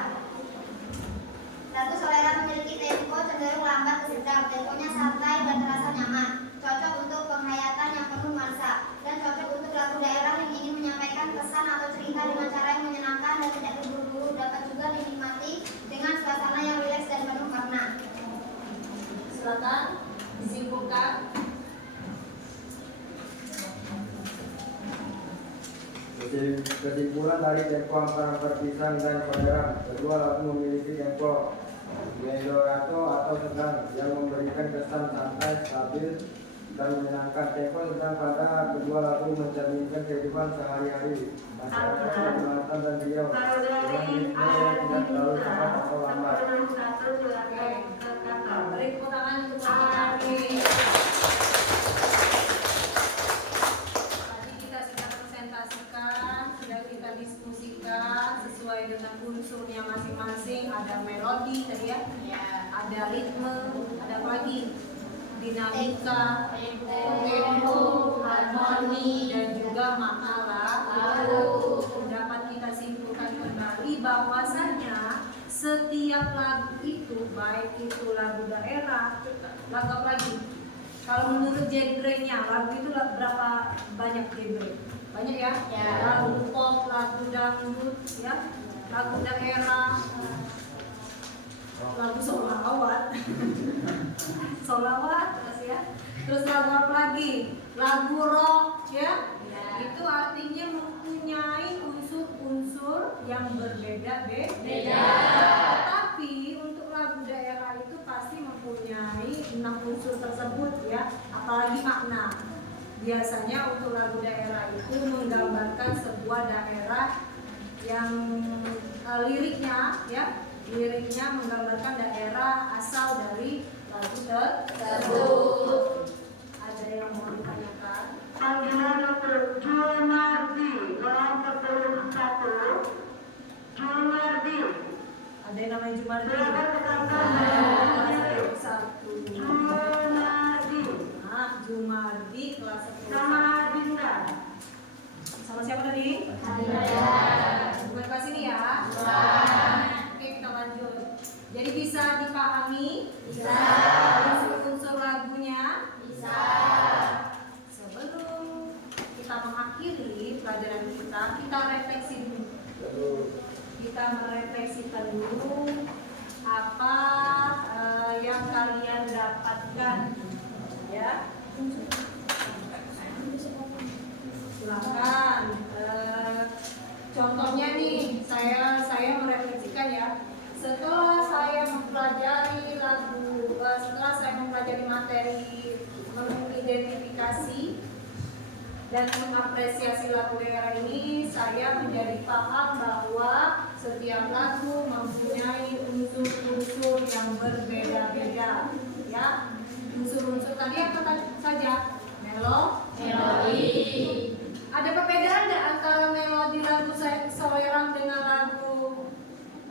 Lagu Solera memiliki tempo cenderung lambat ke sedang, temponya santai dan terasa nyaman, cocok untuk penghayatan yang penuh nuansa, dan cocok untuk lagu daerah yang ingin menyampaikan pesan atau cerita dengan cara yang menyenangkan dan tidak terburu-buru, dapat juga dinikmati dengan suasana yang rileks dan penuh makna. Silakan disimpulkan. Kesimpulan dari tempo angkat-angkat pisang dan toleran, kedua lagu memiliki tempo mellorato atau sedang yang memberikan kesan santai, stabil, dan menyenangkan. Tempo sedang pada kedua lagu mencerminkan kehidupan sehari-hari masyarakat Kalimantan dan Riau dengan ritme yang tidak terlalu cepat atau lambat. Beri tepuk tangan untuk kami. Tadi kita sudah presentasikan, sudah kita diskusikan sesuai dengan unsurnya masing-masing. Ada melodi tadi ya, ada ritme, ada apa lagi? Dinamika, tempo, harmoni, dan juga makna lagu. Dapat kita simpulkan kembali bahwasanya setiap lagu itu, baik itu lagu daerah, lagu apa lagi? Kalau menurut genre-nya, lagu itu berapa banyak genre? Banyak ya? Lagu pop, lagu dangdut, ya, lagu daerah, lagu solawat, terus ya. Terus lagu apa lagi? Lagu rock, ya. Itu artinya mempunyai unsur-unsur yang berbeda-beda. Tapi untuk lagu daerah itu pasti mempunyai 6 unsur tersebut ya, apalagi makna. Biasanya untuk lagu daerah itu menggambarkan sebuah daerah yang liriknya ya, liriknya menggambarkan daerah asal dari lagu tersebut. Ada yang mau ditanyakan? Panggilan untuk Jumardi kelompok 1. Jumardi. Ada yang namanya Jumardi. Silakan tekankan. Satu. Jumardi. Nah, Jumardi kelas 1. Sama Adinda. Sama siapa tadi? Bukan kelas ini ya? Oke, kita lanjut. Jadi bisa dipahami? Bisa. Unsur lagunya? Bisa. Sebelum kita mengakhiri pelajaran kita refleksi dulu. Kita merefleksikan dulu apa yang kalian dapatkan, ya. Silakan. Contohnya nih, saya merefleksikan ya. Setelah saya mempelajari lagu, setelah saya mempelajari materi dan mengapresiasi lagu daerah ini, saya menjadi paham bahwa setiap lagu mempunyai unsur-unsur yang berbeda-beda. Ya, unsur-unsur tadi apa saja? Melodi. Ada perbedaan nggak antara melodi lagu Solerang dengan lagu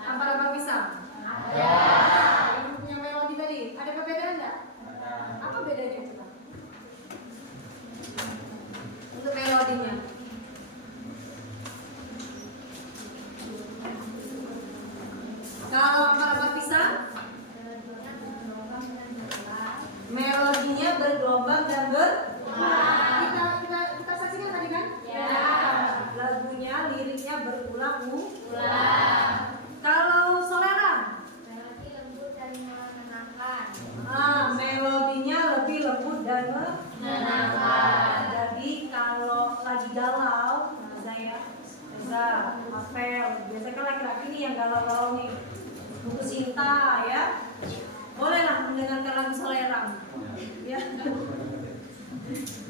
Ampar-Ampar Pisang? Ada. Yang punya melodi tadi, ada perbedaan nggak? Apa bedanya coba? Untuk melodinya. Kalau Ampar-Ampar Pisang, melodinya bergelombang dan kita saksikan tadi kan? Ya. Lagunya, liriknya berulang-ulang. Kalau Solerang, Melodi lembut dan menenangkan. Melodinya lebih lembut dan menenangkan. Jadi kalau lagi galau, Reza, Afel, biasanya kan laki-laki nih yang galau-galau nih, putus cinta ya, bolehlah mendengarkan lagu Solerang. Ya,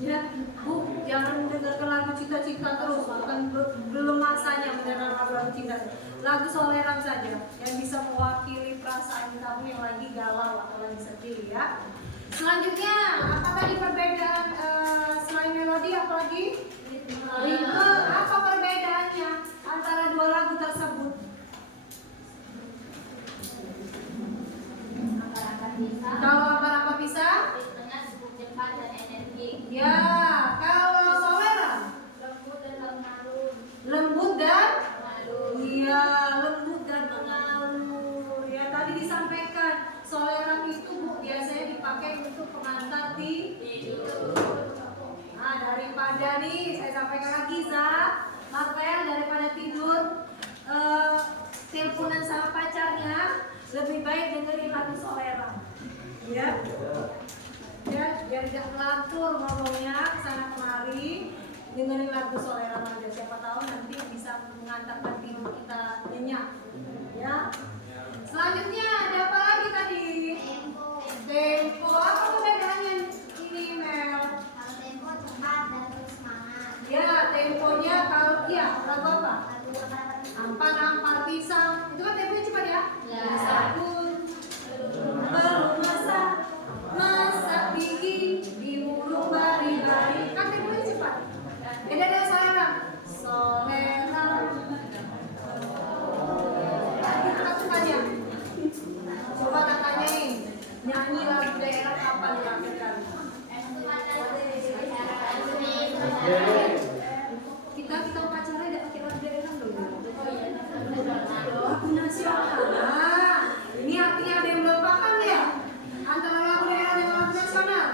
ya, Bu, jangan mendengarkan lagu cinta-cinta terus, bukan belum masanya mendengarkan lagu cinta. Lagu Solerang saja yang bisa mewakili perasaan kamu yang lagi galau atau lagi sedih ya. Selanjutnya, apa tadi perbedaan selain melodi, apa lagi? Ritme. Apa perbedaannya antara dua lagu tersebut? Ampar-ampar Pisang. Kalau Ampar-Ampar Pisang, Ritmenya cukup cepat dan energik. ya. Kalau Solerang, Lembut dan mengalun. lembut dan Mengalun. iya, lembut dan mengalur. Ya, tadi disampaikan Solerang itu Bu biasanya dipakai untuk pengantar tidur. Nah, daripada nih saya sampaikan lagi Marvel daripada tidur teleponan sama pacarnya, lebih baik dengerin lagu Solerang. Ya. Ya, biar tidak melantur ngomongnya sana kemari, dengerin lagu Solerang aja. Siapa tahu nanti bisa mengantarkan tidur kita nyenyak. Ya. Selanjutnya ada apa lagi tadi? Tempo. Apa perbedaannya ini, Mel? Kalau tempo cepat dan terus semangat. Ya, temponya kalau lagu apa? Lagu Ampar-Ampar Pisang. Ampar-Ampar Pisang. Itu kan temponya cepat ya? Ya. Sabun belum masak gigi di mulu bari-bari. Kan temponya cepat. Beda dengan Solerang. Solerang. Aku tanya. Coba katanya nih, nyanyi lagu daerah kapan terakhir kali? Kita upacara tidak pakai lagu daerah loh. Lagu nasional. Nah, ini artinya ada yang belum paham ya antara lagu daerah dan lagu nasional.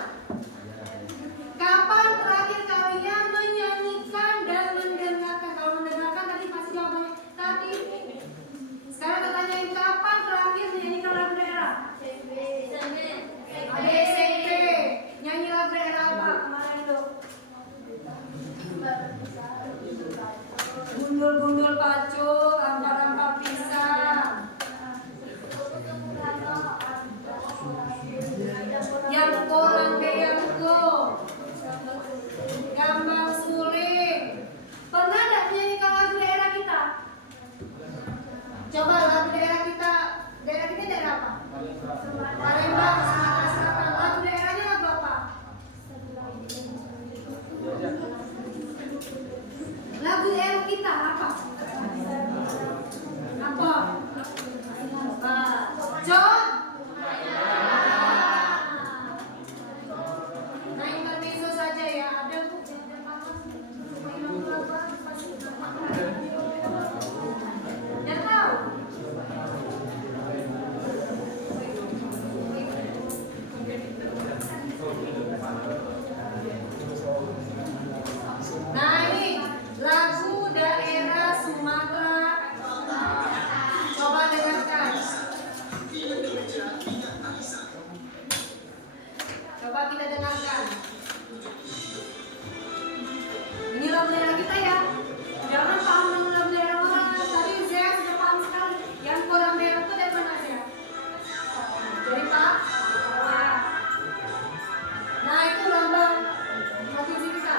Kapan terakhir kalian menyanyikan dan mendengarkan? Kalau mendengarkan tadi pasti jawabannya tadi. Sekarang kita tanyain kapan terakhir menyanyikan lagu daerah? Ada SMP. Nyanyi lagu daerah apa kemarin tuh? Gundul-gundul pacul, ampar-ampar pisang. Yangko langke yangko. Gambang suling. Pernah tidak menyanyikan lagu daerah kita? Coba lagu daerah kita daerah apa? Palembang, Sumatera Selatan. Lagu daerahnya lagu apa? Lagu daerah kita apa? Apa? John? Nah, intermezzo saja ya. Ada Bu yang Jangan tahu. Nah, ini lagu daerah Sumatera. Coba dengarkan. Coba kita dengarkan. Ini lagu daerah kita ya. Jangan paham lagu daerah orang. Tadi saya sudah paham sekali. Yang kurang daerah itu dari mana aja? Dari Pak. Nah, itu lambang provinsi kita.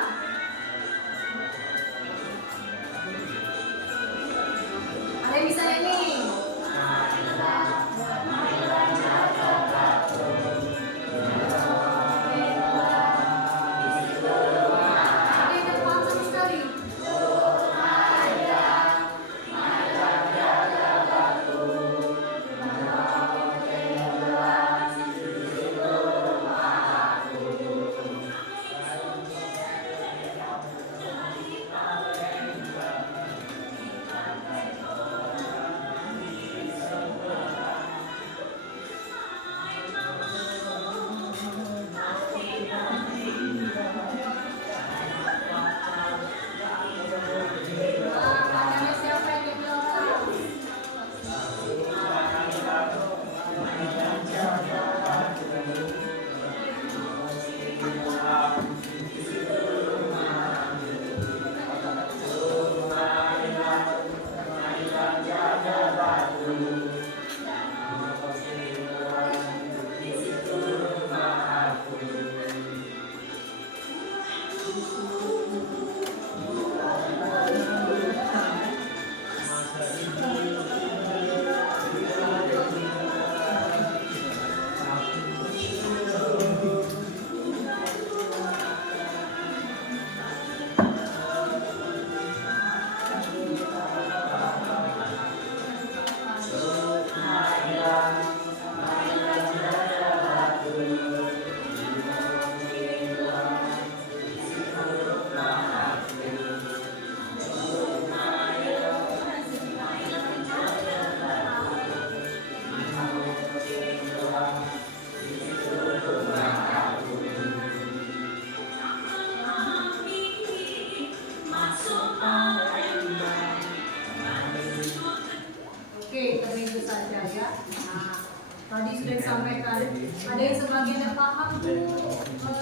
Tadi sudah disampaikan. Ada yang sebagian yang paham tuh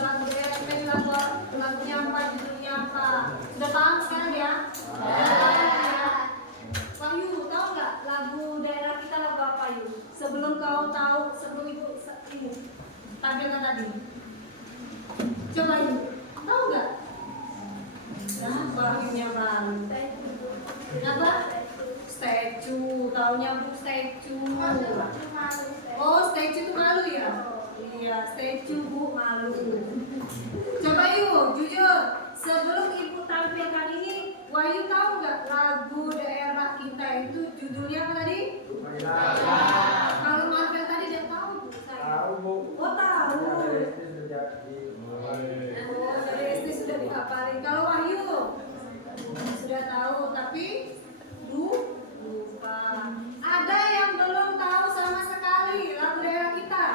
lagu daerah kita ini lagunya apa, judulnya apa. Sudah paham sekarang ya? Ya. Wahyu, tahu nggak lagu daerah kita lagu apa Yu? Sebelum kau tahu, sebelum ibu ini tampilkan tadi. Coba Yu, tahu nggak? Nah, Wahyunya malu. Apa? Statue, taunya Bu statue. Oh, statue itu malu ya? Iya, statue Bu malu. Coba yuk, jujur. Sebelum ibu tampilkan ini, Wahyu tahu nggak lagu daerah kita itu judulnya apa tadi? Kalau Marvel tadi dia tahu Bu. Tahu Bu. Oh tahu. Oh, Dari SD sudah dihafalin. Kalau Wahyu sudah tahu, tapi lupa. Ada yang belum tahu sama sekali lagu daerah kita?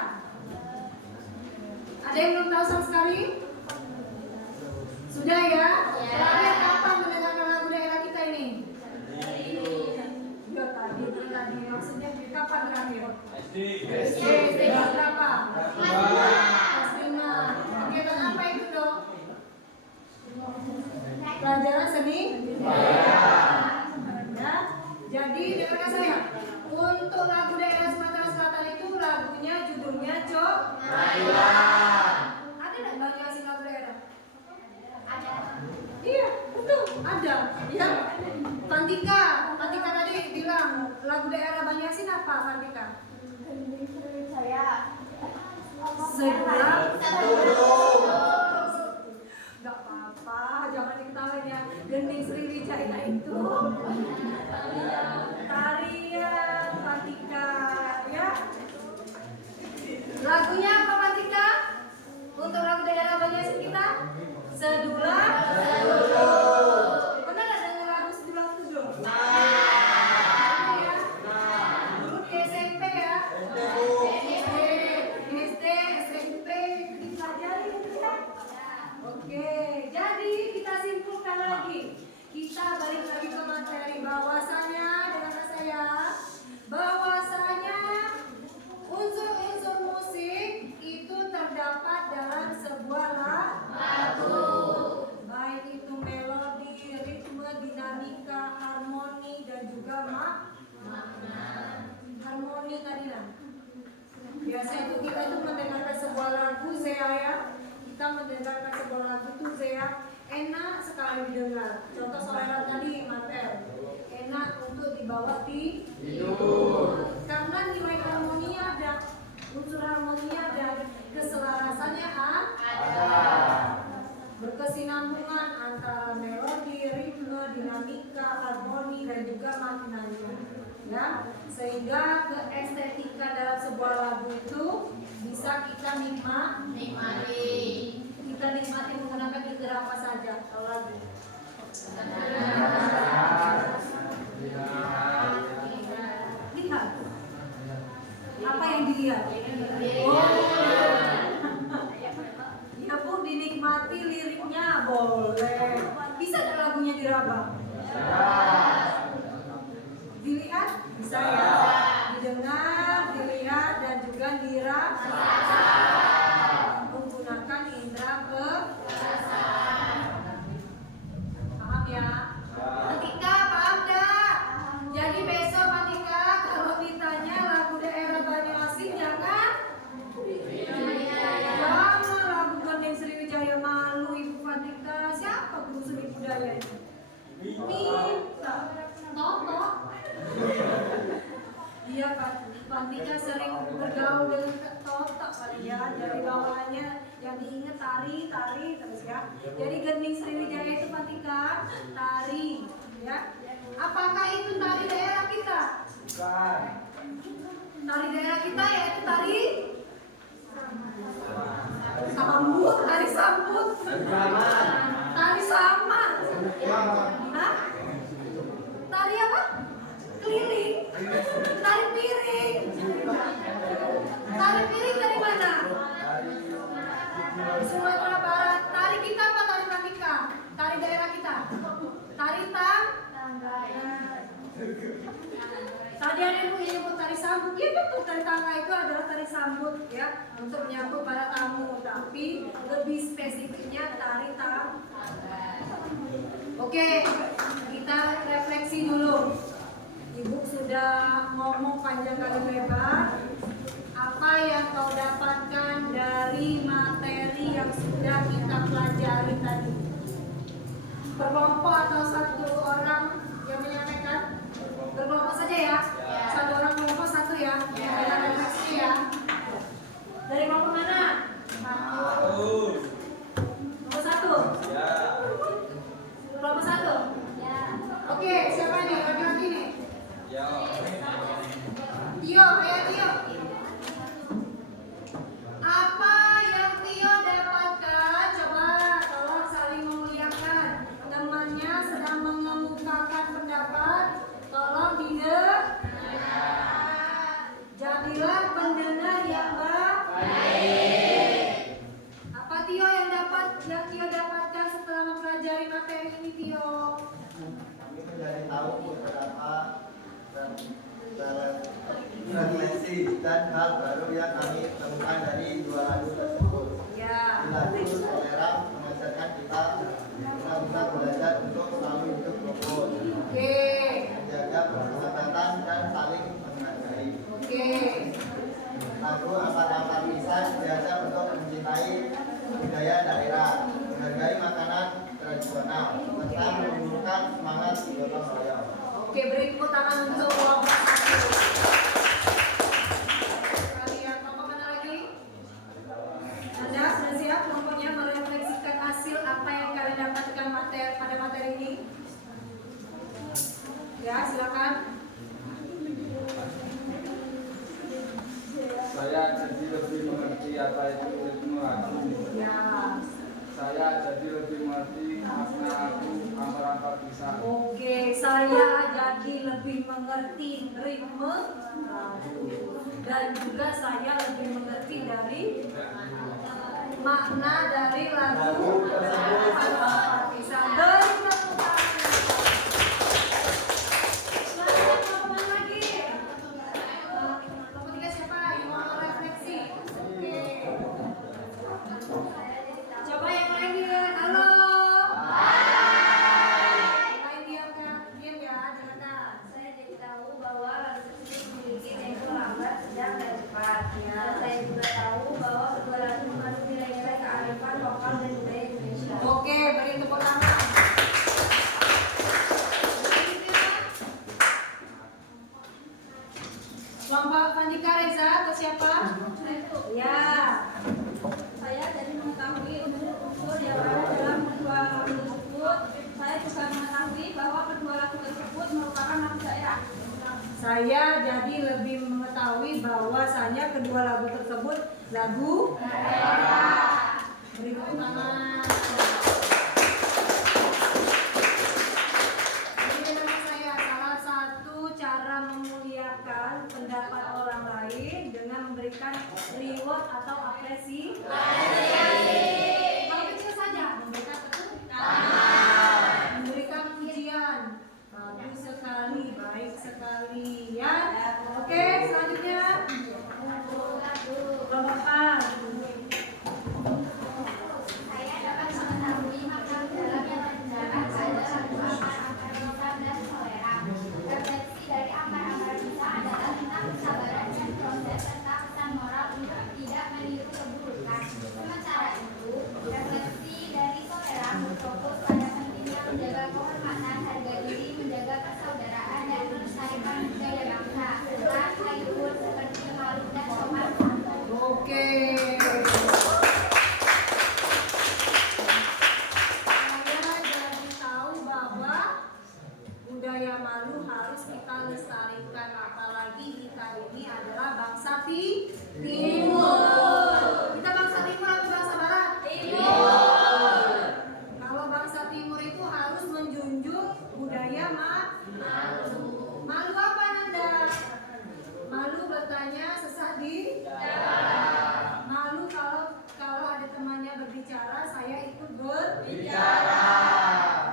Ada yang belum tahu sama sekali? Sudah ya? Terakhir kapan mendengarkan lagu daerah kita ini? Ya tadi maksudnya kapan terakhir? SD kelas berapa? Kelas 5. Kegiatan apa itu dong? Pelajaran seni? Ya. Jadi dengarkan saya. Untuk lagu daerah Sumatera Selatan itu lagunya judulnya Cok. Ada nggak Bang ngasih lagu daerah? Ada. Iya, betul, ada. Ya. Fantika tadi bilang lagu daerah Banyasin apa Fantika? Saya. Sebelah. Gak apa-apa, jangan diketawain ya. Gending Sriwijaya itu tarian Fantika, ya. Lagunya apa Fantika? Untuk lagu daerah Banyasin kita? Sedulah. Pernah nggak dengar lagu Sedulah Sedulah? Ya. Dulu di SMP ya. SD, SMP dipelajari ya. Oke, jadi kita simpulkan lagi. Kita balik lagi ke materi bahwasanya dengan saya bahwasanya unsur-unsur musik itu terdapat dalam sebuah lagu. Baik itu melodi, ritme, dinamika, harmoni dan juga makna. Harmoni tadi lah. Biasa itu kita itu mendengarkan sebuah lagu ya. Kita mendengarkan sebuah lagu itu enak sekali didengar. Contoh soalan tadi Marvel, enak untuk dibawa tidur. Karena nilai harmoninya ada, unsur harmoninya ada, keselarasannya ada. Berkesinambungan antara melodi, ritme, dinamika, harmoni dan juga maknanya. Ya, sehingga keestetika dalam sebuah lagu itu bisa kita nikmati. Kita nikmati menggunakan indera apa saja kalau lagu. Lihat. Apa yang dilihat? Oh. Ya Bu, dinikmati liriknya boleh. Bisa nggak lagunya diraba? Dilihat? Bisa ya. Didengar, dilihat dan juga dirasa. Menggunakan indera paham ya? Ketika paham gak? Jadi besok Fatika kalau ditanya lagu daerah Banyuasin jangan lagu Gending Sriwijaya malu Ibu Fatika. Siapa guru seni budaya itu? Minta Toto. Iya Pak, Fatika sering bergaul dengan Toto kali ya. Dari bawaannya yang diingat tari terus ya. Jadi Gending Sriwijaya itu Fatika tari ya. Apakah itu tari daerah kita? Bukan. Tari daerah kita yaitu tari sambut, tari sambut, tari saman. Hah? Tari apa? Keliling, tari piring. Tari piring dari mana? Sumatera Barat. Tari kita apa tari Fatika? Tari daerah kita. Tari tang. Tadi ada yang menyebut tari sambut, ya betul, tari tangga itu adalah tari sambut ya untuk menyambut para tamu, tapi lebih spesifiknya tari tangga. Oke, kita refleksi dulu. Ibu sudah ngomong panjang kali lebar. Apa yang kau dapatkan dari materi yang sudah kita pelajari tadi? Berkelompok atau satu orang yang menyampaikan? Berkelompok saja ya. Satu orang kelompok satu ya. Kita refleksi ya. Dari kelompok mana? Kelompok satu. Kelompok satu. Oke, siapa nih? Laki-laki nih. Tio, ayo Tio. Apa yang Tio dapatkan? Coba tolong saling memuliakan. Temannya sedang mengemukakan pendapat. Tolong didengar. Jadilah pendengar yang baik. Apa Tio yang Tio dapatkan setelah mempelajari materi ini Tio? Kami menjadi tahu beberapa dan refleksi dan hal baru yang kami temukan dari dua lagu tersebut. Ya. Di lagu Selera mengajarkan kita bisa belajar untuk selalu hidup rukun, Oke. menjaga persahabatan dan saling menghargai. Oke. Lagu Ampar-Ampar Pisan diajar untuk mencintai budaya daerah, menghargai makanan tradisional, serta menumbuhkan semangat gotong royong. Oke, beri tepuk tangan untuk kelompok satu. Kalian kelompok mana lagi? Anda sudah siap kelompoknya merefleksikan hasil apa yang kalian dapatkan pada materi ini? Ya, silakan. Saya jadi lebih mengerti apa itu ritme lagu. Ya. Saya jadi lebih mengerti makna lagu Ampar-Ampar Pisan. Oke, saya jadi lebih mengerti ritme dan juga saya lebih mengerti dari makna dari lagu Ampar-Ampar Pisan. Beri tepuk tangan. Selanjutnya kelompok lagi. Kelompok tiga siapa yang mau refleksi? Oke. Coba yang lain dia. Halo. Lain diam ya, silakan. Saya jadi tahu bahwa lagu tersebut memiliki tempo lambat, sedang dan cepat. Dan saya juga tahu bahwa kedua lagu mengandung nilai-nilai kearifan lokal dan budaya Indonesia. Oke, beri tepuk tangan. Kelompok Pandika Reza atau siapa? Ya. Saya jadi mengetahui unsur-unsur yang ada dalam kedua lagu tersebut. Saya juga mengetahui bahwa kedua lagu tersebut merupakan lagu daerah. Saya jadi lebih mengetahui bahwasanya kedua lagu tersebut lagu daerah. Beri tepuk tangan. Jadi menurut saya salah satu cara memuliakan pendapat orang lain dengan memberikan reward atau apresiasi. Kalau kecil saja memberikan tepuk tangan, memberikan pujian. Bagus sekali, baik sekali ya. Oke, selanjutnya kelompok A. Saya dapat mengetahui makna dalam yang terdapat pada lagu Ampar-Ampar Pisan dan Selera. Refleksi dari Ampar-Ampar Pisan adalah tentang kesabaran dan proses serta pesan moral untuk tidak meniru keburukan. Sementara itu, refleksi dari Selera berfokus pada pentingnya menjaga kehormatan, harga diri, menjaga persaudaraan dan melestarikan budaya bangsa serta nilai-nilai seperti kemalu dan sopan santun. Oke. Saya jadi tahu bahwa budaya malu harus kita lestarikan, apalagi kita ini adalah bangsa Timur. Kita bangsa Timur atau bangsa Barat? Timur. Kalau bangsa Timur itu harus menjunjung budaya malu. Malu apa Nanda? Malu bertanya sesat di jalan. Malu kalau ada temannya berbicara, saya ikut berbicara.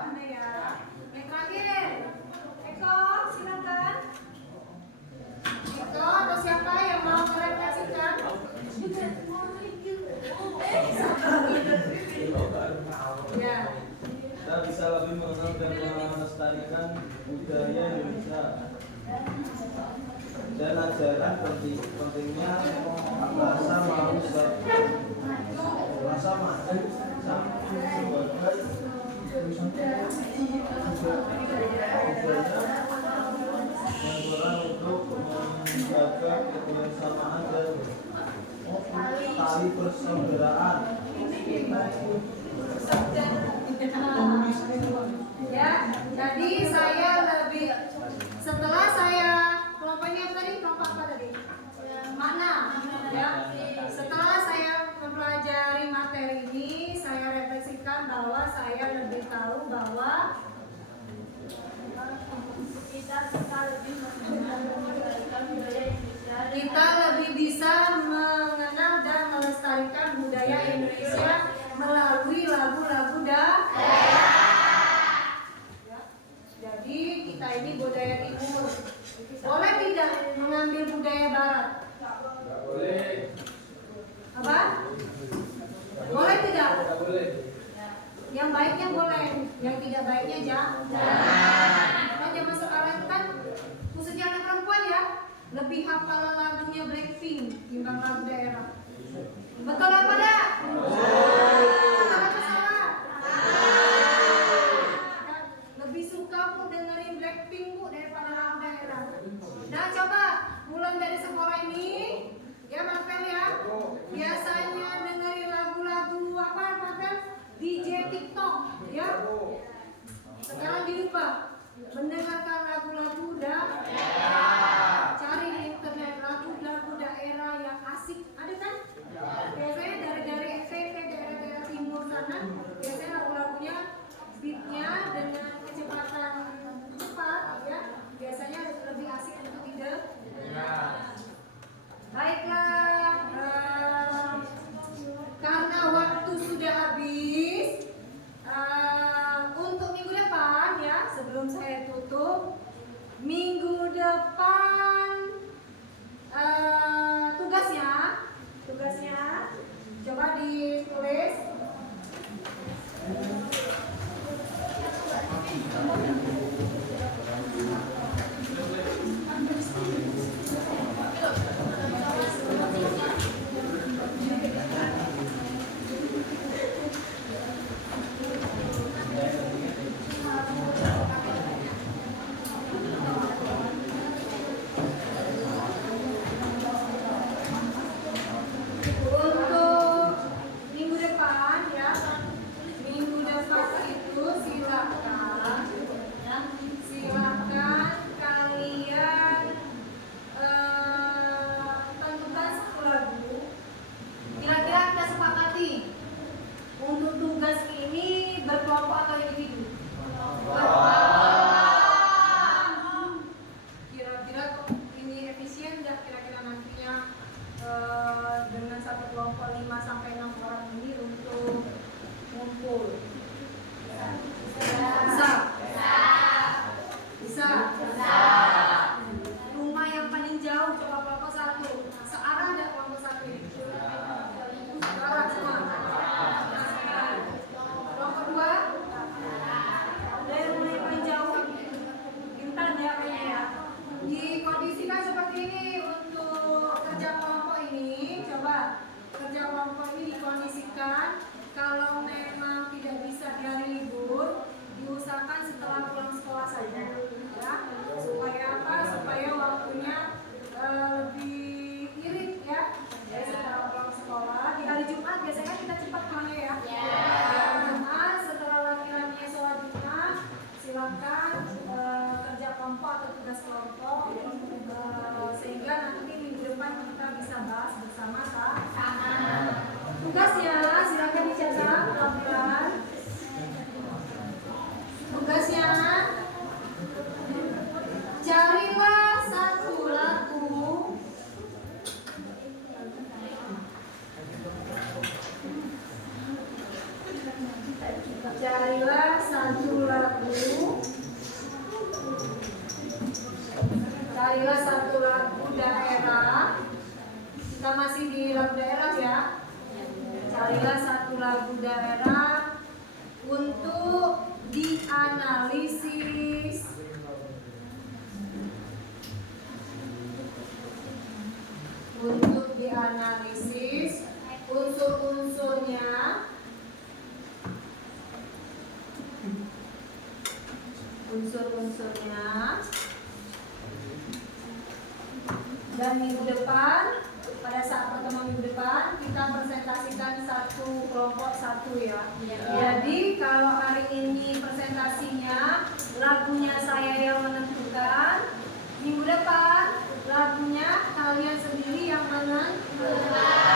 Mana ya? Yang terakhir, Eko, silakan. dan melestarikan budaya Indonesia dan ajaran pentingnya bahasa maupun bahasa sebagai yang untuk menjaga kebersamaan dan tali persaudaraan. Ya, jadi saya lebih setelah saya kelompoknya tadi kelompok apa tadi? Makna. Ya, setelah saya mempelajari materi ini, saya refleksikan bahwa saya lebih tahu bahwa kita lebih bisa mengenal dan melestarikan budaya Indonesia melalui lagu-lagu daerah. Ya. Jadi kita ini budaya timur. Boleh tidak mengambil budaya barat? Nggak boleh. Apa? Boleh tidak? Nggak boleh. Yang baiknya boleh, yang tidak baiknya jangan. Karena zaman sekarang kan khususnya anak perempuan ya lebih hafal lagunya Blackpink timbang lagu daerah. Betul apa enggak? Betul apa salah? Lebih suka Bu dengerin Blackpink Bu daripada lagu daerah. Nah coba mulai dari sekolah ini ya Marvel ya. Biasanya dengerin lagu-lagu apa Marvel? DJ TikTok ya. Sekarang dirubah mendengarkan lagu-lagu daerah. Cari di internet lagu-lagu daerah yang asik. Ada kan? Biasanya dari NTT daerah-daerah timur sana biasanya lagu-lagunya beatnya dengan kecepatan cepat ya. Biasanya lebih asik untuk didengar. Baiklah, karena waktu sudah habis, untuk minggu depan ya, sebelum saya tutup, minggu depan tugasnya coba ditulis. Untuk minggu depan ya, minggu depan itu silakan kalian tentukan satu lagu. Kira-kira kita sepakati untuk tugas ini berkelompok atau individu? Kira-kira ini efisien nggak kira-kira nantinya dengan satu kelompok 5 sampai 6 orang ini untuk ngumpul? Bisa. Rumah yang paling jauh coba kelompok 1. Searah nggak kelompok 1 ini? Searah semua. Kelompok 2. Dari rumah yang paling jauh. Intan ya kayaknya ya. Dikondisikan seperti ini untuk kerja kelompok ini. Coba kerja kelompok ini dikondisikan kalau memang tidak bisa di hari libur, diusahakan setelah pulang sekolah saja ya. Supaya apa? Supaya waktunya lebih irit ya. Jadi setelah pulang sekolah di hari Jumat biasanya kita cepat pulangnya ya. Jumat setelah laki-lakinya sholat Jumat silakan kerja kelompok atau tugas kelompok sehingga nanti minggu depan kita bisa bahas bersama-sama. Tugasnya silakan dicatat pelan-pelan. Tugasnya carilah satu lagu daerah. Kita masih di lagu daerah ya. Carilah satu lagu daerah untuk dianalisis. Untuk dianalisis unsur-unsurnya dan minggu depan, pada saat pertemuan minggu depan kita presentasikan satu kelompok satu ya. Jadi kalau hari ini presentasinya lagunya saya yang menentukan, minggu depan lagunya kalian sendiri yang menentukan.